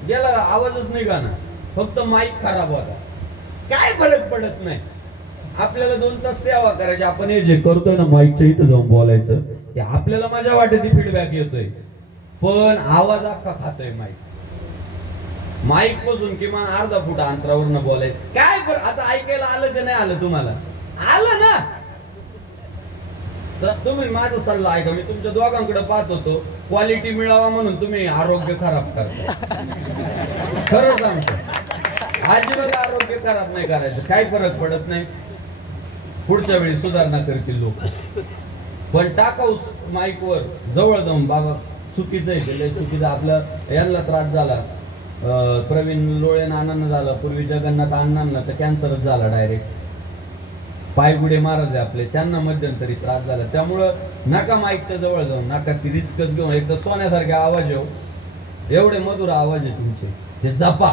गेला आवाजच निघा ना, फक्त माईक खराब होता. काय फरक पडत नाही. आपल्याला 2 तास सेवा करायची, आपण हे जे करतोय ना माईकच्या इथं जाऊन बोलायचं, ते आपल्याला माझ्या वाटेत फीडबॅक येतोय, पण आवाज अख्खा खातोय माईक. माईक पासून किमान अर्धा फूट अंतरावरनं बोलायचं. काय बरं आता ऐकायला आलं की नाही आलं? तुम्हाला आलं ना? तर तुम्ही माझा सल्ला ऐका. मी तुमच्या दोघांकडे पाहत होतो, क्वालिटी मिळावा म्हणून तुम्ही आरोग्य खराब करता. खरं सांगतो, अजिबात आरोग्य खराब नाही करायचं. काही फरक पडत नाही. पुढच्या वेळी सुधारणा करतील लोक. पण टाकाऊ माईकवर जवळ जाऊन बाबा चुकीचं आहे ते लय चुकीचं आपलं यांना त्रास झाला प्रवीण लोळे नानांना झाला पूर्वी जगन्नाथ अण्णांना तर कॅन्सरच झाला डायरेक्ट पायगुडे महाराज आहे आपले त्यांना मध्यंतरी त्रास झाला त्यामुळं नका माईकच्या जवळ जाऊन नका ती रिस्कच घेऊन एक तर सोन्यासारखे आवाज येऊ एवढे मधुर आवाज आहे तुमचे ते जपा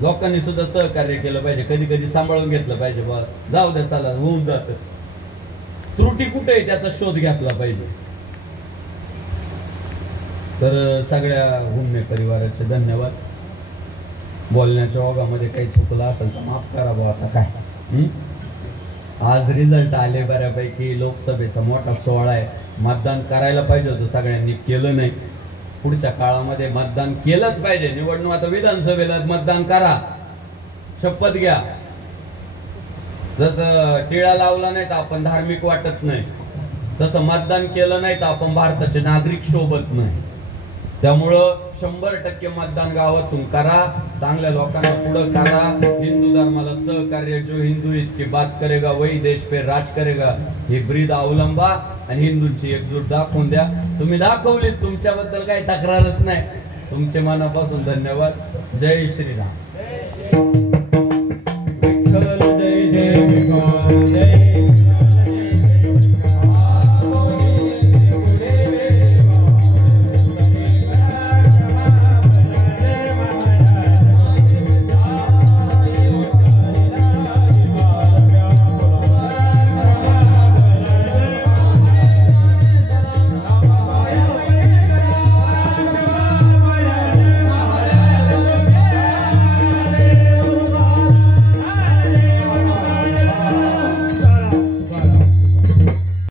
लोकांनी सुद्धा सहकार्य केलं पाहिजे कधी कधी सांभाळून घेतलं पाहिजे बा जाऊ द्या चला होऊन जात त्रुटी कुठे आहे त्याचा शोध घेतला पाहिजे तर सगळ्या हुन्ने परिवाराचे धन्यवाद बोलण्याच्या ओघामध्ये काही चुकलं असेल तर माफ करा बा आता काय आज रिझल्ट आले बऱ्यापैकी लोकसभेचा मोठा सोहळा आहे मतदान करायला पाहिजे होतं सगळ्यांनी केलं नाही पुढच्या काळामध्ये मतदान केलंच पाहिजे निवडणूक आता विधानसभेला मतदान करा शपथ घ्या जसं टिळा लावला नाही तर आपण धार्मिक वाटत नाही तसं मतदान केलं नाही तर आपण भारताचे नागरिक शोभत नाही त्यामुळं 100% मतदान गावातून करा चांगल्या लोकांना पुढं करा हिंदू धर्माला सहकार्य जो हिंदू इसकी बात करेगा वही देश पे राज करेगा ही ब्रीद अवलंबा आणि हिंदूंची एकजूट दाखवून द्या तुम्ही दाखवली तुमच्याबद्दल काही तक्रारच नाही तुमचे मनापासून धन्यवाद जय श्रीराम विठ्ठल जय जय विठ्ठल जय